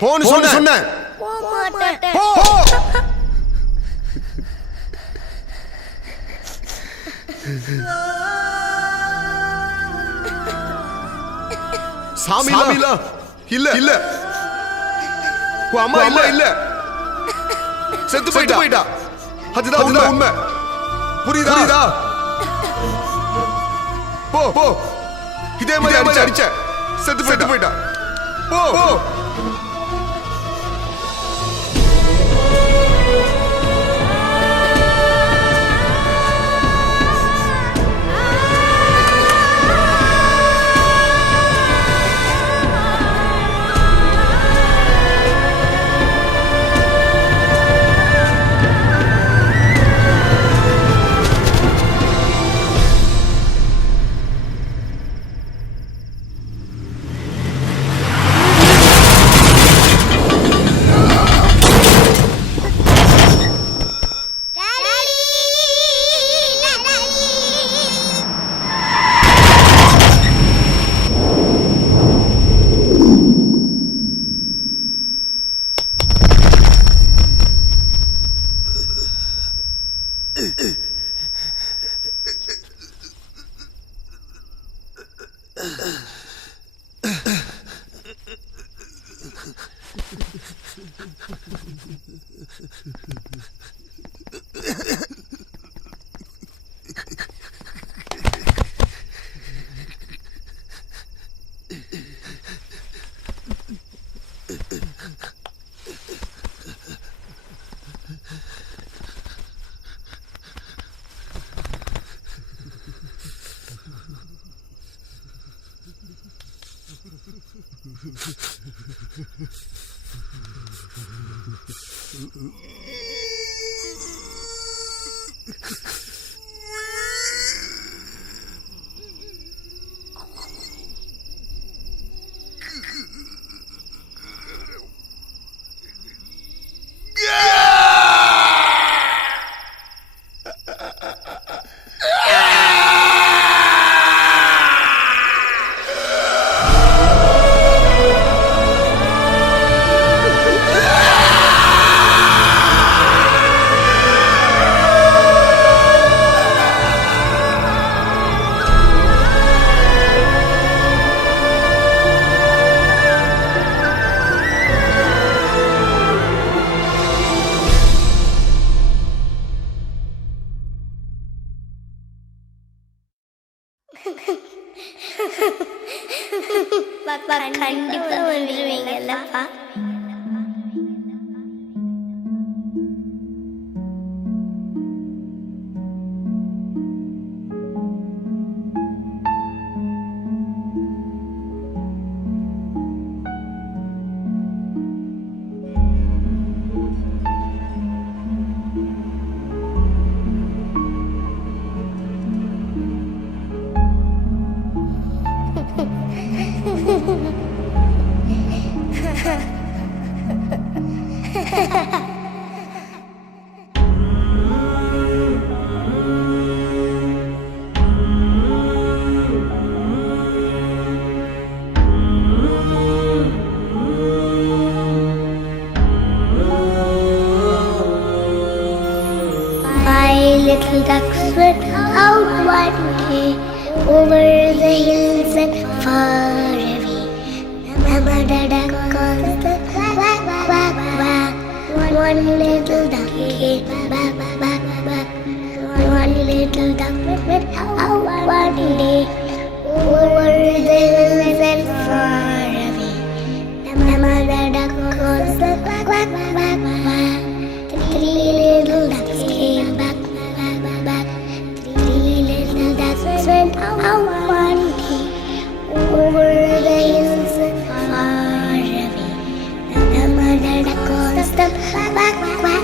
போன்னு சொன்னேன் போ சாமிலா இல்ல உன் அம்மா இல்ல செத்து போயிட்டா அதுதான் உண்மை புரியுதா போ இதே மாதிரி அடிச்ச செத்து போயிட்டா போ கண்டிப்பா வந்துருவீங்கல்லப்பா. Little ducks went out one day over the hills and far away. The mother duck called the quack, quack, quack. One little duck came back, back, back. One little duck went out one day over the hills and far away. The mother duck called the quack, quack, quack, quack. Three little ducks came back. Went out one day over the hills and far away. The mother duck calls them quack, quack, quack.